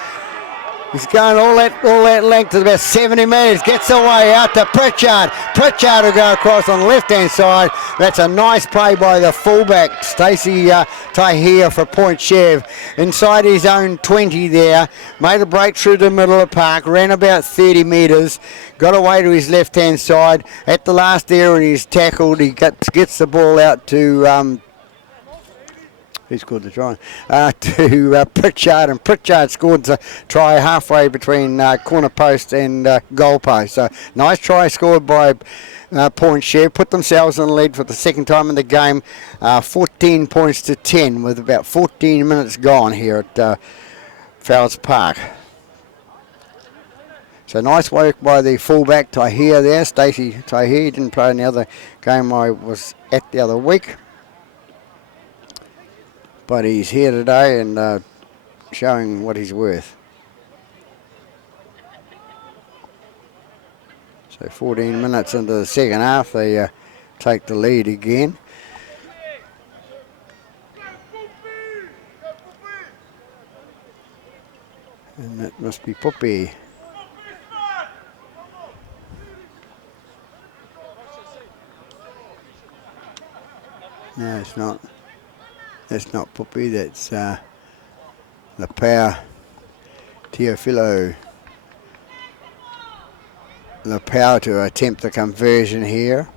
He's going all that length to about 70 metres. Gets away out to Pritchard. Pritchard will go across on the left-hand side. That's a nice play by the fullback, Stacey Tahir for Point Chev. Inside his own 20 there. Made a break through the middle of the park. Ran about 30 metres. Got away to his left-hand side. At the last area, and he's tackled. He gets the ball out to... Who scored the try? To Pritchard, and Pritchard scored the try halfway between corner post and goal post. So nice try scored by Point Chev. Put themselves in the lead for the second time in the game, 14 points to 10 with about 14 minutes gone here at Fowles Park. So nice work by the fullback Tahir there, Stacey Tahir. He didn't play in the other game I was at the other week, but he's here today and showing what he's worth. So 14 minutes into the second half, they take the lead again. And that must be Puppy. No, it's not. That's not Puppy, that's the power Teofilo. The power to attempt the conversion here.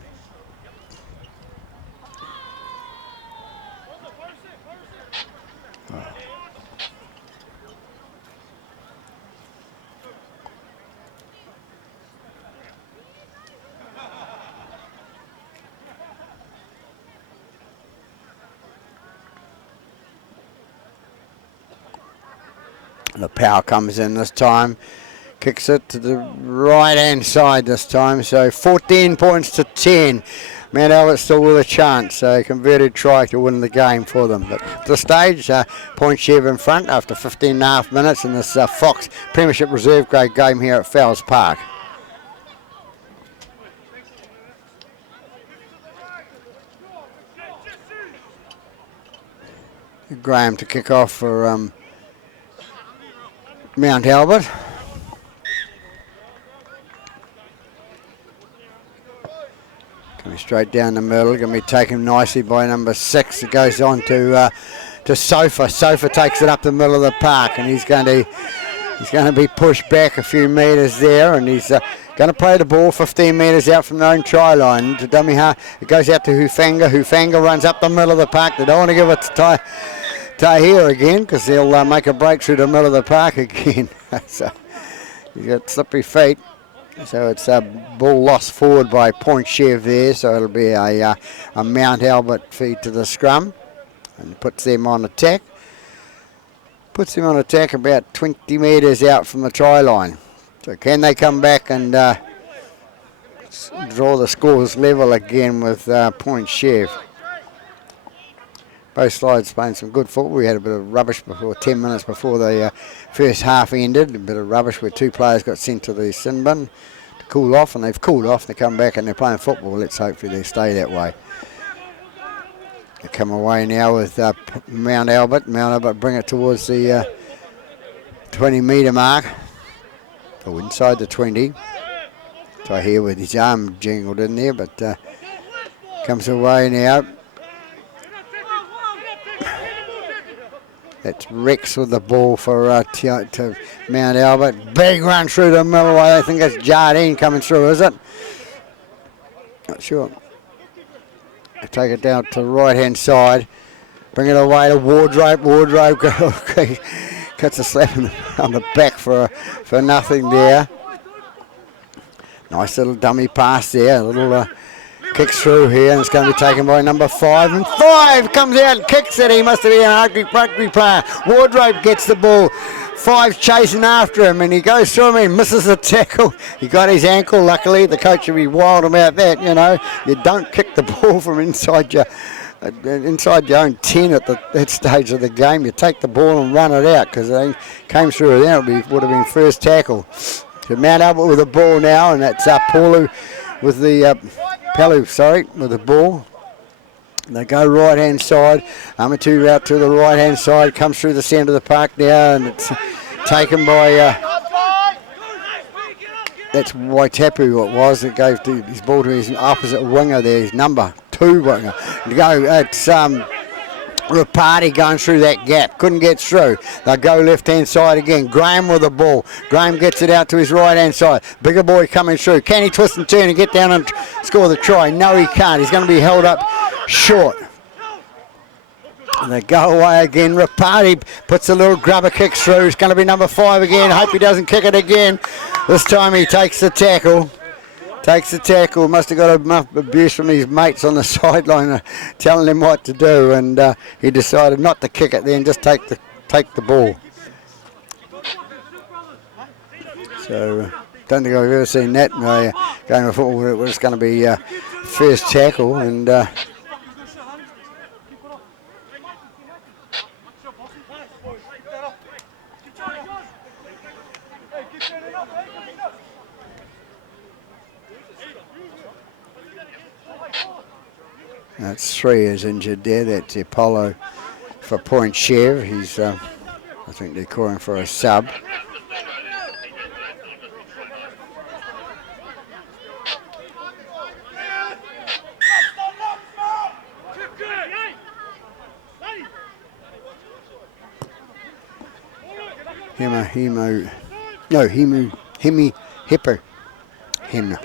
The power comes in this time, kicks it to the right hand side this time, so 14 points to 10. Mount Albert still with a chance, so converted try to win the game for them. But at this stage, Point Chev in front after 15 and a half minutes in this Fox Premiership Reserve Grade game here at Fowles Park. Graham to kick off for Mount Albert. Coming straight down the middle, going to be taken nicely by number 6. It goes on to Sofa. Sofa takes it up the middle of the park, and he's going to be pushed back a few metres there, and he's going to play the ball 15 metres out from their own try line to dummy half. It goes out to Hufanga. Hufanga runs up the middle of the park. They don't want to give it to Tahir again, because he'll make a break through the middle of the park again. So he's got slippery feet. So it's a ball lost forward by Point Chev there. So it'll be a Mount Albert feed to the scrum, and puts them on attack. Puts them on attack about 20 metres out from the try line. So can they come back and draw the scores level again with Point Chev? Both sides playing some good football. We had a bit of rubbish before, 10 minutes before the first half ended. A bit of rubbish where 2 players got sent to the sin bin to cool off, and they've cooled off. They come back and they're playing football. Let's hopefully they stay that way. They come away now with Mount Albert. Mount Albert bring it towards the 20 metre mark. Or inside the 20. So here with his arm jingled in there, but comes away now. That's Rex with the ball for to Mount Albert. Big run through the middle. I think that's Jardine coming through, is it? Not sure. They take it down to the right-hand side. Bring it away to Wardrobe. Wardrobe cuts a slap on the back for nothing there. Nice little dummy pass there. A little kicks through here, and it's going to be taken by number 5. And 5 comes out and kicks it. He must have been an ugly rugby player. Wardrobe gets the ball. Five's chasing after him, and he goes through him and misses the tackle. He got his ankle, luckily. The coach would be wild about that, you know. You don't kick the ball from inside your own 10 at that stage of the game. You take the ball and run it out, because they came through there. It would have been first tackle. So Mount Albert with the ball now, and that's Palu with the with the ball. They go right-hand side. Amatu out to the right-hand side, comes through the centre of the park now, and it's taken by, that's Waitapu it was, that gave his ball to his opposite winger there, his number 2 winger. To go, it's Rapati going through that gap, couldn't get through. They'll go left-hand side again. Graham with the ball. Graham gets it out to his right-hand side. Bigger boy coming through. Can he twist and turn and get down and score the try? No, he can't. He's going to be held up short. And they go away again. Rapati puts a little grubber kick through. It's going to be number 5 again. Hope he doesn't kick it again. This time he takes the tackle. Must have got enough abuse from his mates on the sideline telling him what to do, and he decided not to kick it then, just take the ball. So don't think I've ever seen that in a game of football. It was going to be first tackle, and that's 3 is injured there. That's Apollo for Point Chev. He's, I think they're calling for a sub. Him.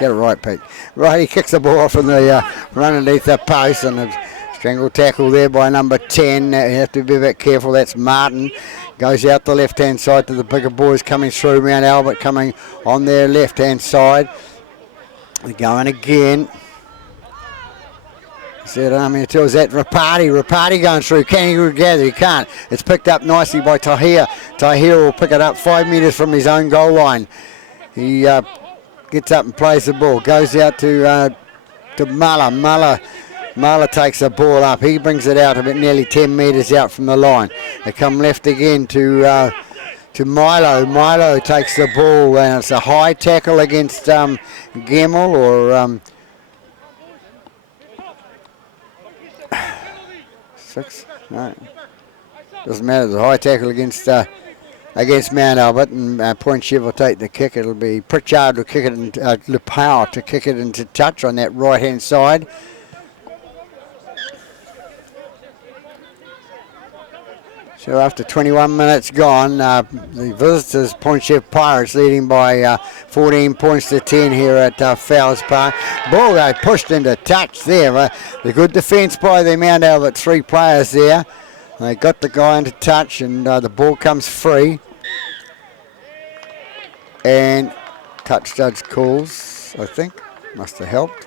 Get it right, Pete. Right, he kicks the ball off from underneath the post, and a strangle tackle there by number 10. You have to be a bit careful. That's Martin. Goes out the left-hand side to the bigger boys coming through. Mount Albert coming on their left-hand side. They're going again. Said Army tells that Rapati going through. Can he regather? He can't. It's picked up nicely by Tahir. Tahir will pick it up 5 metres from his own goal line. He gets up and plays the ball. Goes out to Muller. Muller takes the ball up. He brings it out about nearly 10 metres out from the line. They come left again to Milo. Milo takes the ball, and it's a high tackle against Gemmell or 6. No, doesn't matter. It's a high tackle against Mount Albert, and Point Chev will take the kick. It'll be Pritchard will kick it, and Lepau to kick it into touch on that right-hand side. So after 21 minutes gone, the visitors, Point Chev Pirates, leading by 14 points to 10 here at Fowles Park. Ball they pushed into touch there. The good defence by the Mount Albert 3 players there. They got the guy into touch, and the ball comes free. And touch judge calls, I think. Must have helped.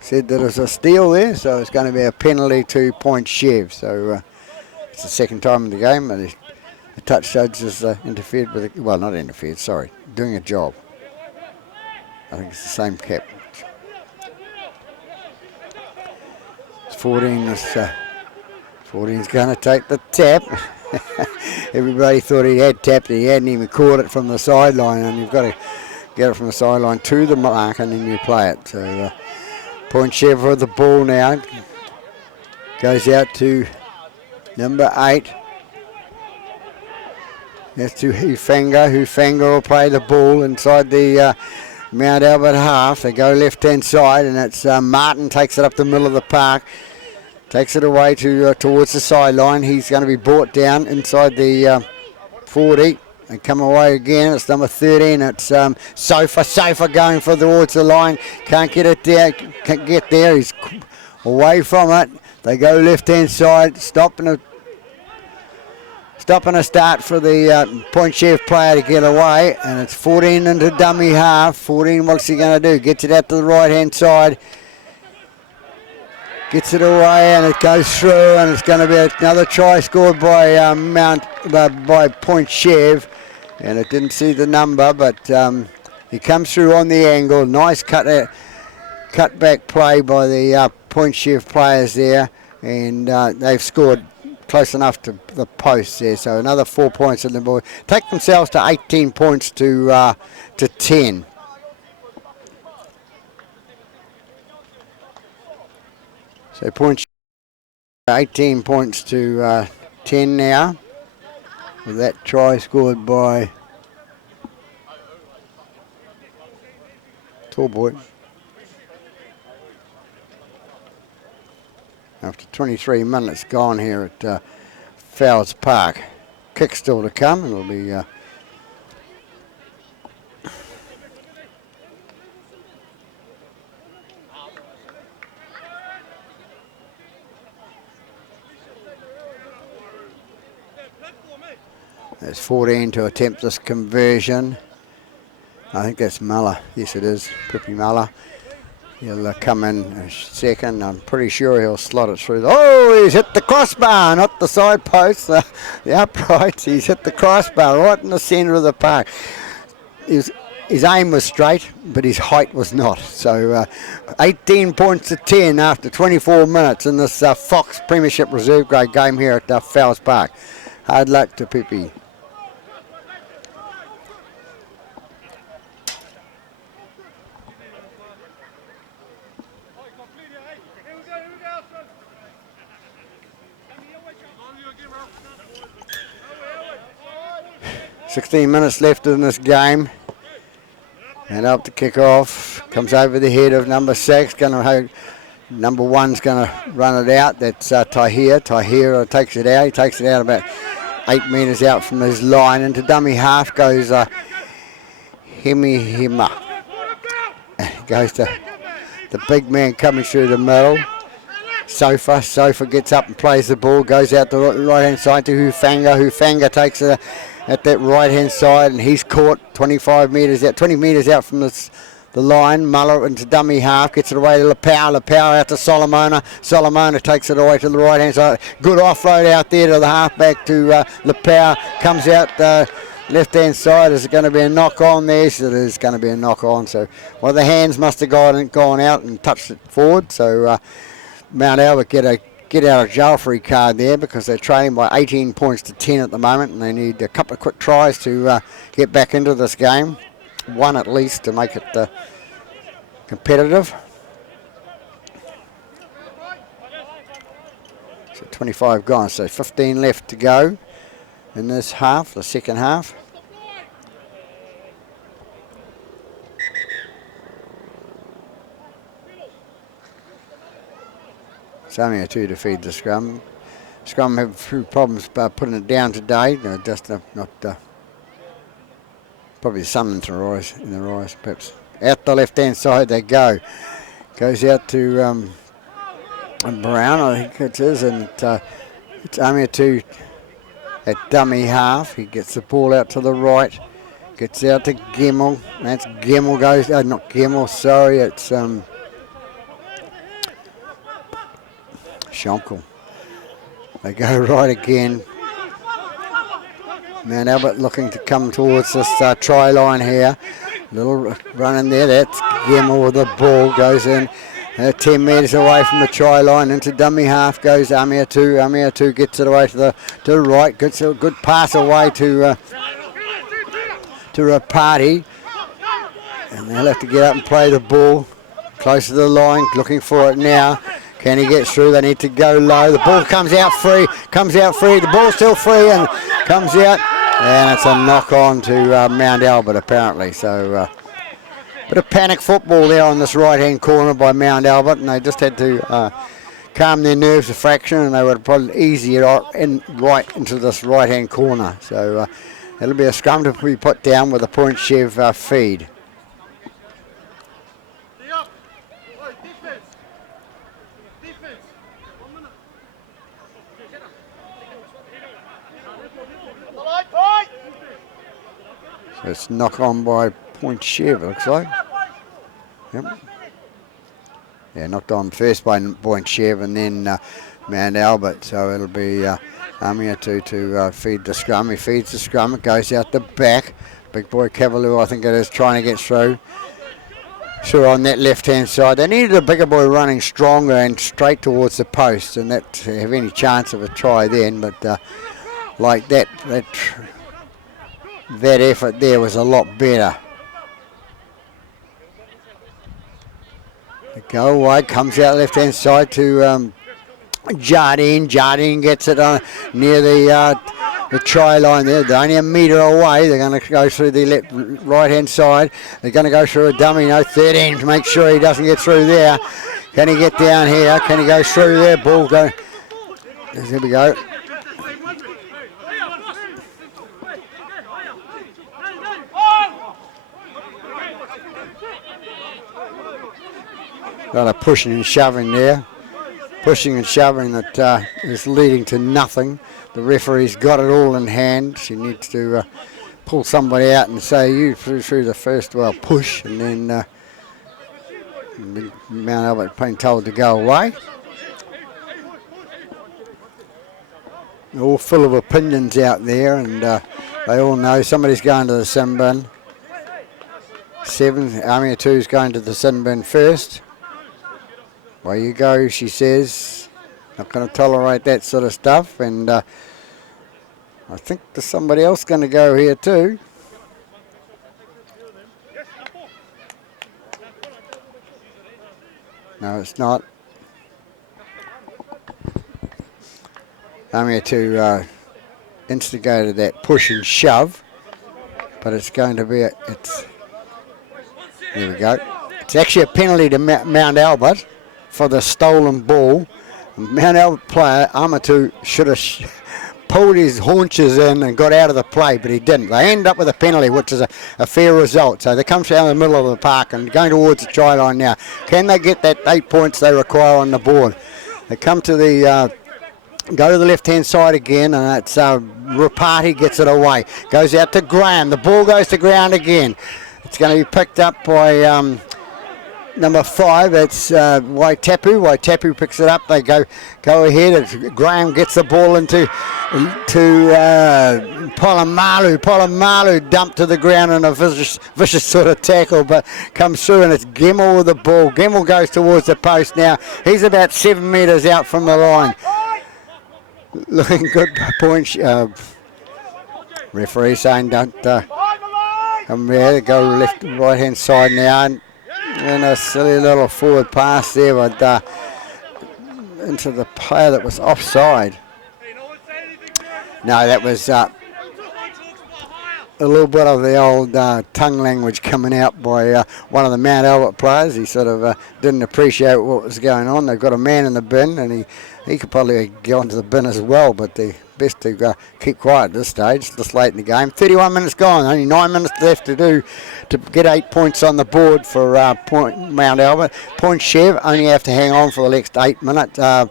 Said that it was a steal there, so it's going to be a penalty to Point Chev. So it's the second time in the game. The touch judge has interfered with it. Well, not interfered, sorry. Doing a job. I think it's the same cap. It's 14. 14's going to take the tap. Everybody thought he had tapped it. He hadn't even caught it from the sideline, and you've got to get it from the sideline to the mark, and then you play it. So Point Chev with the ball now. Goes out to number 8. That's to Hufanga. Hufanga will play the ball inside the Mount Albert half. They go left-hand side, and it's Martin takes it up the middle of the park. Takes it away towards the sideline. He's going to be brought down inside the 40. They come away again. It's number 13. It's Sofa going towards the line. Can't get it there. Can't get there. He's away from it. They go left-hand side. Stopping a start for the Point Chev player to get away. And it's 14 into dummy half. 14, what's he going to do? Gets it out to the right-hand side. Gets it away and it goes through, and it's going to be another try scored by by Point Chev, and it didn't see the number, but he comes through on the angle. Nice cut back play by the Point Chev players there, and they've scored close enough to the post there. So another 4 points in the board. Take themselves to 18 points to 10. So Point 18 points to 10 now, with that try scored by Tallboy. After 23 minutes gone here at Fowles Park. Kick still to come, and it'll be there's 14 to attempt this conversion. I think that's Muller. Yes, it is. Pippi Muller. He'll come in a second. I'm pretty sure he'll slot it through. Oh, he's hit the crossbar, not the side post, the uprights. He's hit the crossbar right in the centre of the park. His aim was straight, but his height was not. So 18 points to 10 after 24 minutes in this Fox Premiership Reserve Grade game here at Fowles Park. Hard luck to Pippi. .16 minutes left in this game, and up to kick off. Comes over the head of number 6. Number 1's going to run it out. That's Tahir. Tahir takes it out. He takes it out about 8 metres out from his line. Into dummy half goes Hima. Goes to the big man coming through the middle. Sofa gets up and plays the ball. Goes out the right hand side to Hufanga. Hufanga takes it at that right hand side, and he's caught 20 metres out from the line. Muller into dummy half, gets it away to Lepau out to Solomona. Solomona takes it away to the right hand side. Good offload out there to the halfback to Lepau. Comes out left hand side. Is it going to be a knock on there? So it is going to be a knock on. So the hands must have gone out and touched it forward. So Mount Albert get out of jail free card there, because they're trailing by 18 points to 10 at the moment, and they need a couple of quick tries to get back into this game. One at least to make it competitive. So 25 gone, so 15 left to go in this half, the second half. It's only a 2 to feed the scrum. Scrum have few problems putting it down today. Just not probably some in the rise, perhaps. Out the left hand side they go. Goes out to Brown, I think it is, and it's only a 2 at dummy half. He gets the ball out to the right. Gets out to Gemmell. That's Gemmell goes. Not Gemmell. Sorry, it's Schonkel. They go right again. Mount Albert looking to come towards this try line here. Little run in there. That's Gemmell with the ball. Goes in 10 metres away from the try line. Into dummy half goes Amir 2. Amir 2 gets it away to the right. Gets a good pass away to Rapati. And they'll have to get up and play the ball. Close to the line. Looking for it now. Can he get through? They need to go low. The ball comes out free. The ball's still free and comes out. And it's a knock on to Mount Albert apparently. So bit of panic football there on this right hand corner by Mount Albert, and they just had to calm their nerves a fraction, and they would probably easier right into this right hand corner. So it'll be a scrum to be put down with a Point Chev feed. So it's knock on by Point Chev, it looks like. Yep. Yeah, knocked on first by Point Chev and then Mount Albert. So it'll be Army to feed the scrum. He feeds the scrum. It goes out the back. Big boy Cavalier, I think it is, trying to get through. Sure, on that left-hand side. They needed a bigger boy running stronger and straight towards the post, and that to have any chance of a try then. But like that effort there was a lot better. The go away comes out left-hand side to Jardine. Jardine gets it on near the try line there. They're only a metre away. They're going to go through the right-hand side. They're going to go through a dummy, 13 to make sure he doesn't get through there. Can he get down here? Can he go through there? Ball go. There we go. A lot of pushing and shoving there. Pushing and shoving that is leading to nothing. The referee's got it all in hand. She needs to pull somebody out and say, you through the first, push, and then Mount Albert being told to go away. They're all full of opinions out there, and they all know somebody's going to the sin bin. 7, Army of 2 is going to the sin bin first. Away you go, she says. Not going to tolerate that sort of stuff, and I think there's somebody else going to go here too. No, it's not. I'm here to instigate that push and shove, but it's going to be there we go. It's actually a penalty to Mount Albert for the stolen ball. Mount Albert player, Amatu, should have pulled his haunches in and got out of the play, but he didn't. They end up with a penalty, which is a fair result. So they come down the middle of the park and going towards the try line now. Can they get that 8 points they require on the board? They come to the, go to the left-hand side again, and it's Rapati gets it away. Goes out to Graham. The ball goes to ground again. It's going to be picked up by number 5, it's Waitapu. Waitapu picks it up. They go ahead. Graham gets the ball into Polamalu. Polamalu dumped to the ground in a vicious sort of tackle, but comes through, and it's Gemmell with the ball. Gemmell goes towards the post now. He's about 7 metres out from the line. Looking good point. Referee saying don't come there. Go left, right hand side now. And a silly little forward pass there, but into the player that was offside. No, that was a little bit of the old tongue language coming out by one of the Mount Albert players. He sort of didn't appreciate what was going on. They've got a man in the bin, and he could probably go into the bin as well, but the best to keep quiet at this stage, this late in the game. 31 minutes gone, only 9 minutes left to do to get 8 points on the board for Mount Albert. Point Chev only have to hang on for the next 8 minutes, 8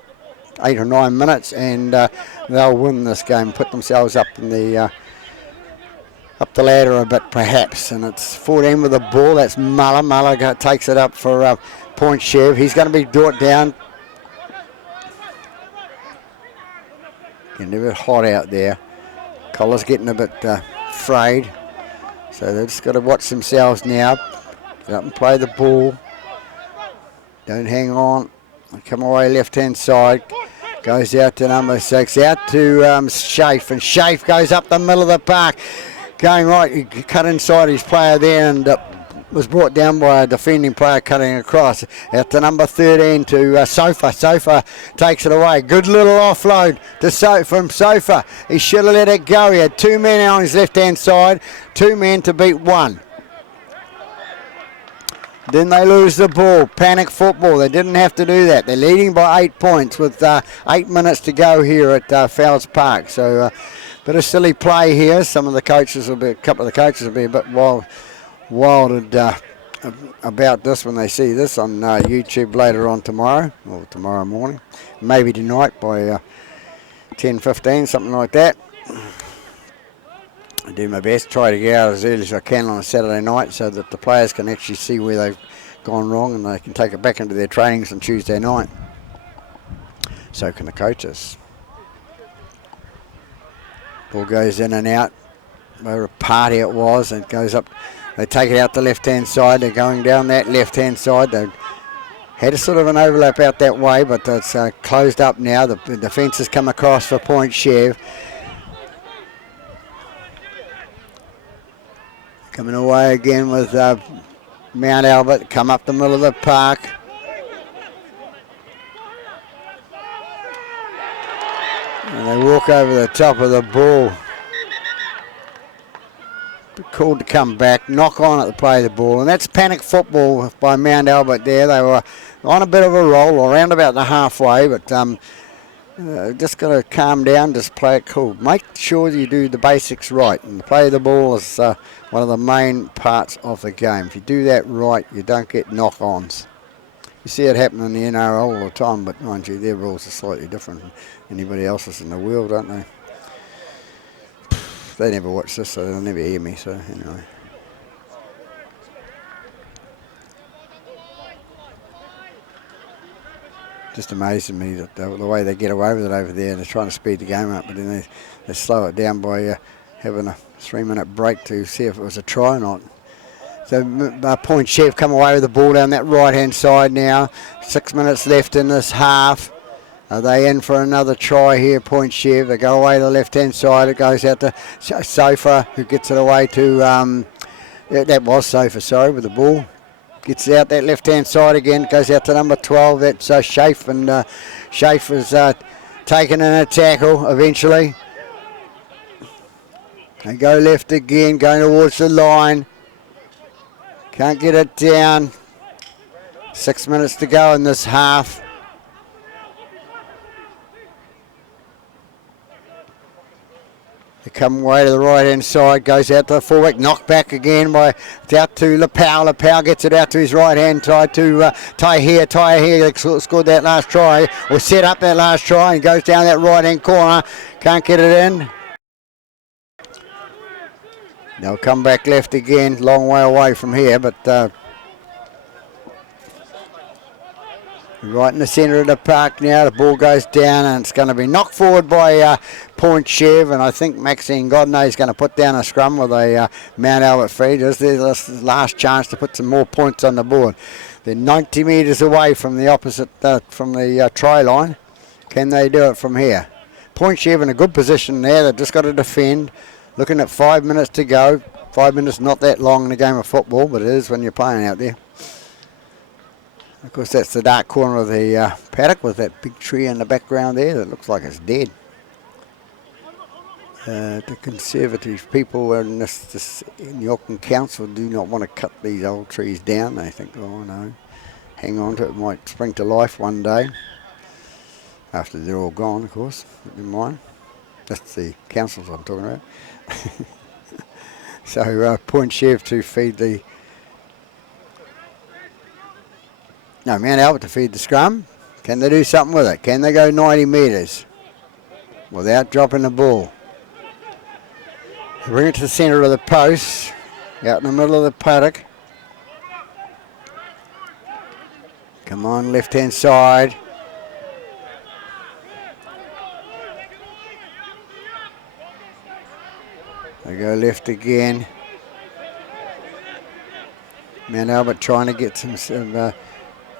or 9 minutes, and they'll win this game, put themselves up in the up the ladder a bit perhaps. And it's 14 with the ball. That's Muller. Muller takes it up for Point Chev. He's going to be brought down. Getting a bit hot out there. Collar's getting a bit frayed. So they've just got to watch themselves now. Get up and play the ball. Don't hang on. Come away left-hand side. Goes out to number 6. Out to Shafe. And Shafe goes up the middle of the park. Going right. He cut inside his player there and was brought down by a defending player cutting across. Out to number 13 to Sofa. Sofa takes it away. Good little offload from Sofa. He should have let it go. He had 2 men on his left-hand side. 2 men to beat 1. Then they lose the ball. Panic football. They didn't have to do that. They're leading by 8 points with 8 minutes to go here at Fowles Park. So bit of silly play here. A couple of the coaches will be a bit wilded about this when they see this on YouTube later on tomorrow, or tomorrow morning, maybe tonight by 10:15, something like that. I do my best, try to get out as early as I can on a Saturday night so that the players can actually see where they've gone wrong, and they can take it back into their trainings on Tuesday night. So can the coaches. Ball goes in and out. What a party it was, and it goes up. They take it out the left-hand side. They're going down that left-hand side. They had a sort of an overlap out that way, but it's closed up now. The defence has come across for Point Chev. Coming away again with Mount Albert. Come up the middle of the park. And they walk over the top of the ball. Called to come back, knock on at the play of the ball, and that's panic football by Mount Albert there. They were on a bit of a roll around about the halfway, but just got to calm down, just play it cool. Make sure you do the basics right, and the play of the ball is one of the main parts of the game. If you do that right, you don't get knock-ons. You see it happen in the NRL all the time, but mind you, their rules are slightly different than anybody else's in the world, don't they? They never watch this, so they'll never hear me, so anyway. Just amazing me that the way they get away with it over there. They're trying to speed the game up, but then they slow it down by having a 3-minute break to see if it was a try or not. So Point Chev come away with the ball down that right-hand side now. 6 minutes left in this half. Are they in for another try here, Point Chev? They go away to the left-hand side. It goes out to Sofa, who gets it away to... that was Sofa, sorry, with the ball. Gets out that left-hand side again. Goes out to number 12. That's Chev, and Chev is taken in a tackle eventually. They go left again, going towards the line. Can't get it down. 6 minutes to go in this half. They come away to the right-hand side, goes out to the fullback, knocked back again by out to Lapau. Lapau gets it out to his right-hand side to Tahir. Tahir scored that last try, or set up that last try, and goes down that right-hand corner. Can't get it in. They'll come back left again, long way away from here, but right in the centre of the park now. The ball goes down, and it's going to be knocked forward by Point Chev, and I think Maxine Godney is going to put down a scrum with a Mount Albert feed. This is the last chance to put some more points on the board. They're 90 metres away from the opposite, from the try line. Can they do it from here? Point Chev in a good position there. They've just got to defend. Looking at 5 minutes to go. 5 minutes not that long in a game of football, but it is when you're playing out there. Of course, that's the dark corner of the paddock with that big tree in the background there that looks like it's dead. The Conservative people in this in the Auckland Council do not want to cut these old trees down. They think, oh no, hang on to it, might spring to life one day. After they're all gone, of course, never mind. That's the councils I'm talking about. So Point Chev to feed the... No, Mount Albert to feed the scrum. Can they do something with it? Can they go 90 metres without dropping the ball? Bring it to the centre of the post, out in the middle of the paddock. Come on, left-hand side. They go left again. Mount Albert trying to get some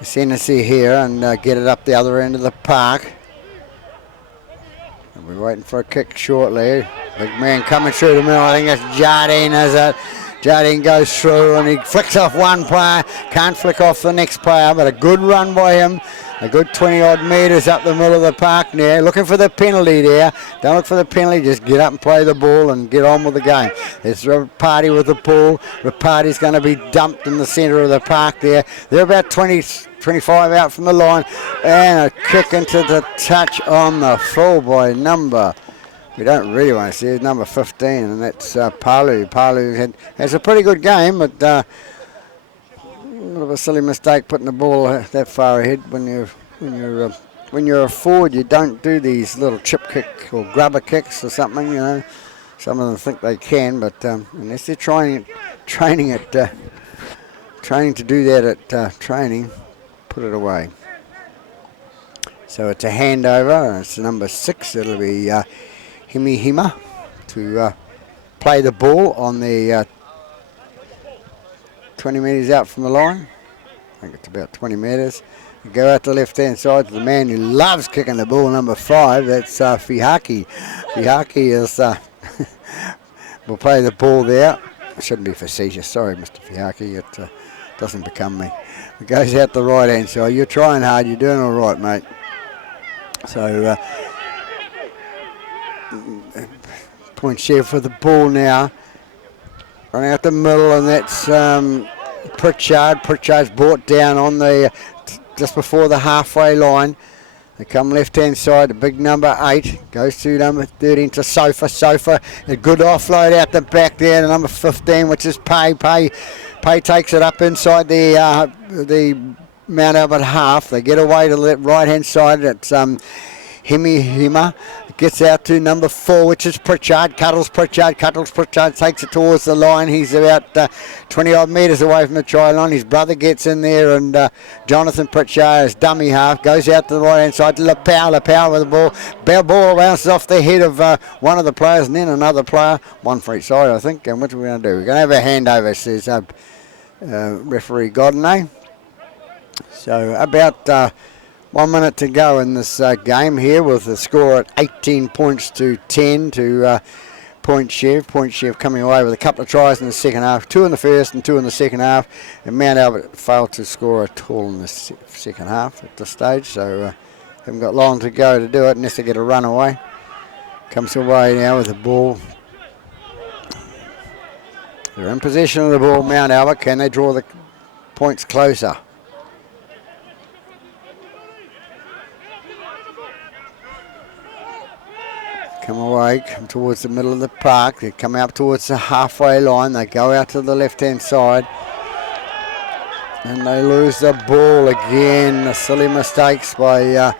ascendancy here and get it up the other end of the park. And we're waiting for a kick shortly. Big man coming through the middle. I think that's Jardine, is it? Jardine goes through and he flicks off one player. Can't flick off the next player, but a good run by him. A good 20 odd metres up the middle of the park now. Looking for the penalty there. Don't look for the penalty. Just get up and play the ball and get on with the game. There's Rapati with the ball. Rapati's going to be dumped in the centre of the park there. They're about 25 out from the line. And a kick into the touch on the full by number. We don't really want to see it. Number 15, and that's Palu. Palu has a pretty good game, but a bit of a silly mistake putting the ball that far ahead. When you're a forward, you don't do these little chip kick or grubber kicks or something. You know, some of them think they can, but unless they're training it training to do that at training, put it away. So it's a handover. It's number 6. It'll be Hima to play the ball on the 20 metres out from the line. I think it's about 20 metres. Go out the left-hand side to the man who loves kicking the ball, number 5. That's Fihaki. Fihaki is will play the ball there. I shouldn't be facetious. Sorry, Mr. Fihaki. It doesn't become me. It goes out the right-hand side. You're trying hard. You're doing all right, mate. So Point Chev for the ball now. Running out the middle, and that's Pritchard. Pritchard's brought down on the just before the halfway line. They come left-hand side, the big number 8 goes to number 13 to Sofa. A good offload out the back there to number 15, which is Pay. Pay takes it up inside the Mount Albert half. They get away to the right-hand side. It's Hima gets out to number 4, which is Pritchard. Cuddles Pritchard takes it towards the line. He's about 20 odd metres away from the try line. His brother gets in there, and Jonathan Pritchard is dummy half, goes out to the right hand side to Lapau with the ball. Ball bounces off the head of one of the players, and then another player, one for each side I think. And what are we going to do? We're going to have a handover, says referee Godinay. So about 1 minute to go in this game here, with the score at 18 points to 10 to Point Chev. Point Chev coming away with a couple of tries in the second half, 2 in the first and 2 in the second half. And Mount Albert failed to score at all in the second half at this stage, so haven't got long to go to do it unless they get a run away. Comes away now with the ball. They're in possession of the ball, Mount Albert. Can they draw the points closer? Come away, come towards the middle of the park. They come out towards the halfway line. They go out to the left-hand side. And they lose the ball again. Silly mistakes by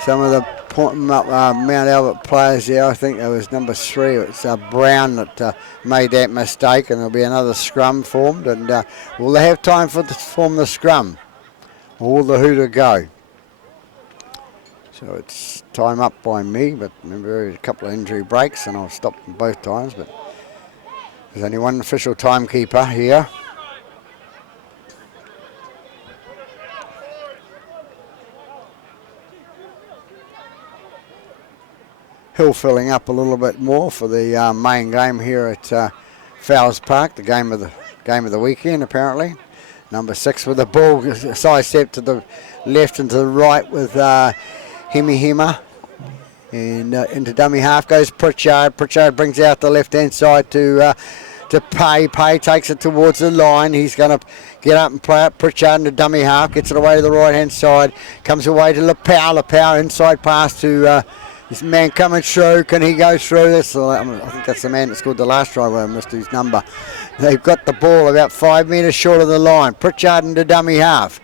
some of the Mount Albert players there. I think it was number 3. It's Brown that made that mistake, and there'll be another scrum formed. And will they have time to form the scrum? Or will the hooter go? So it's time up by me, but remember a couple of injury breaks, and I'll stop them both times. But there's only one official timekeeper here. Hill filling up a little bit more for the main game here at Fowles Park, the game of the weekend apparently. Number 6 with the ball, sidestep to the left and to the right with Hima. And into dummy half goes Pritchard. Pritchard brings out the left-hand side to Pay. Pay takes it towards the line. He's going to get up and play it. Pritchard into dummy half, gets it away to the right-hand side. Comes away to Lapau. Lapau inside pass to this man coming through. Can he go through this? I think that's the man that scored the last try where I missed his number. They've got the ball about 5 metres short of the line. Pritchard into dummy half.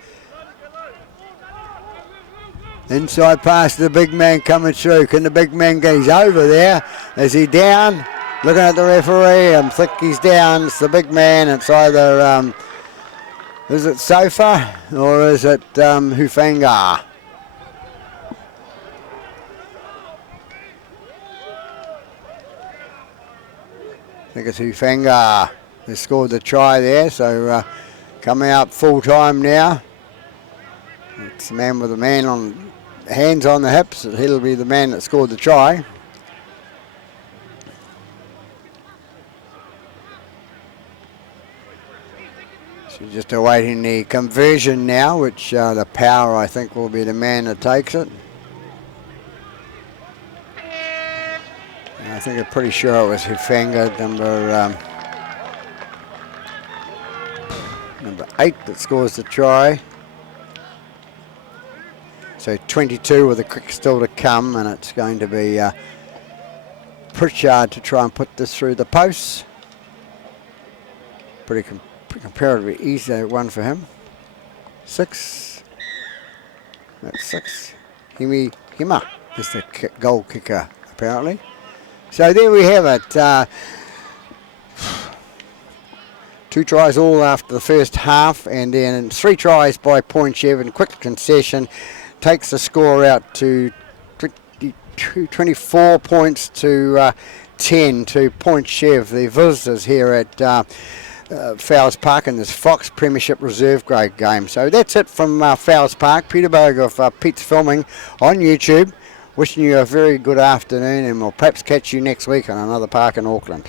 Inside pass to the big man coming through. Can the big man get? He's over there. Is he down? Looking at the referee. I think he's down. It's the big man. It's either, is it Sofa or is it Hufanga? I think it's Hufanga. They scored the try there. So coming out full time now. It's the man with the man on hands on the hips. He'll be the man that scored the try. So just awaiting the conversion now, which the Power I think will be the man that takes it. And I think I'm pretty sure it was Hufanga, number 8 that scores the try. So 22 with a quick still to come, and it's going to be Pritchard to try and put this through the posts. Pretty comparatively easy one for him. 6. That's 6. Hima is the goal kicker apparently. So there we have it. 2 tries all after the first half, and then 3 tries by Point Chev in quick concession takes the score out to 24 points to 10 to Point Chev, the visitors here at Fowles Park in this Fox Premiership Reserve Grade game. So that's it from Fowles Park. Peter Bogue of Pete's Filming on YouTube. Wishing you a very good afternoon, and we'll perhaps catch you next week on another park in Auckland.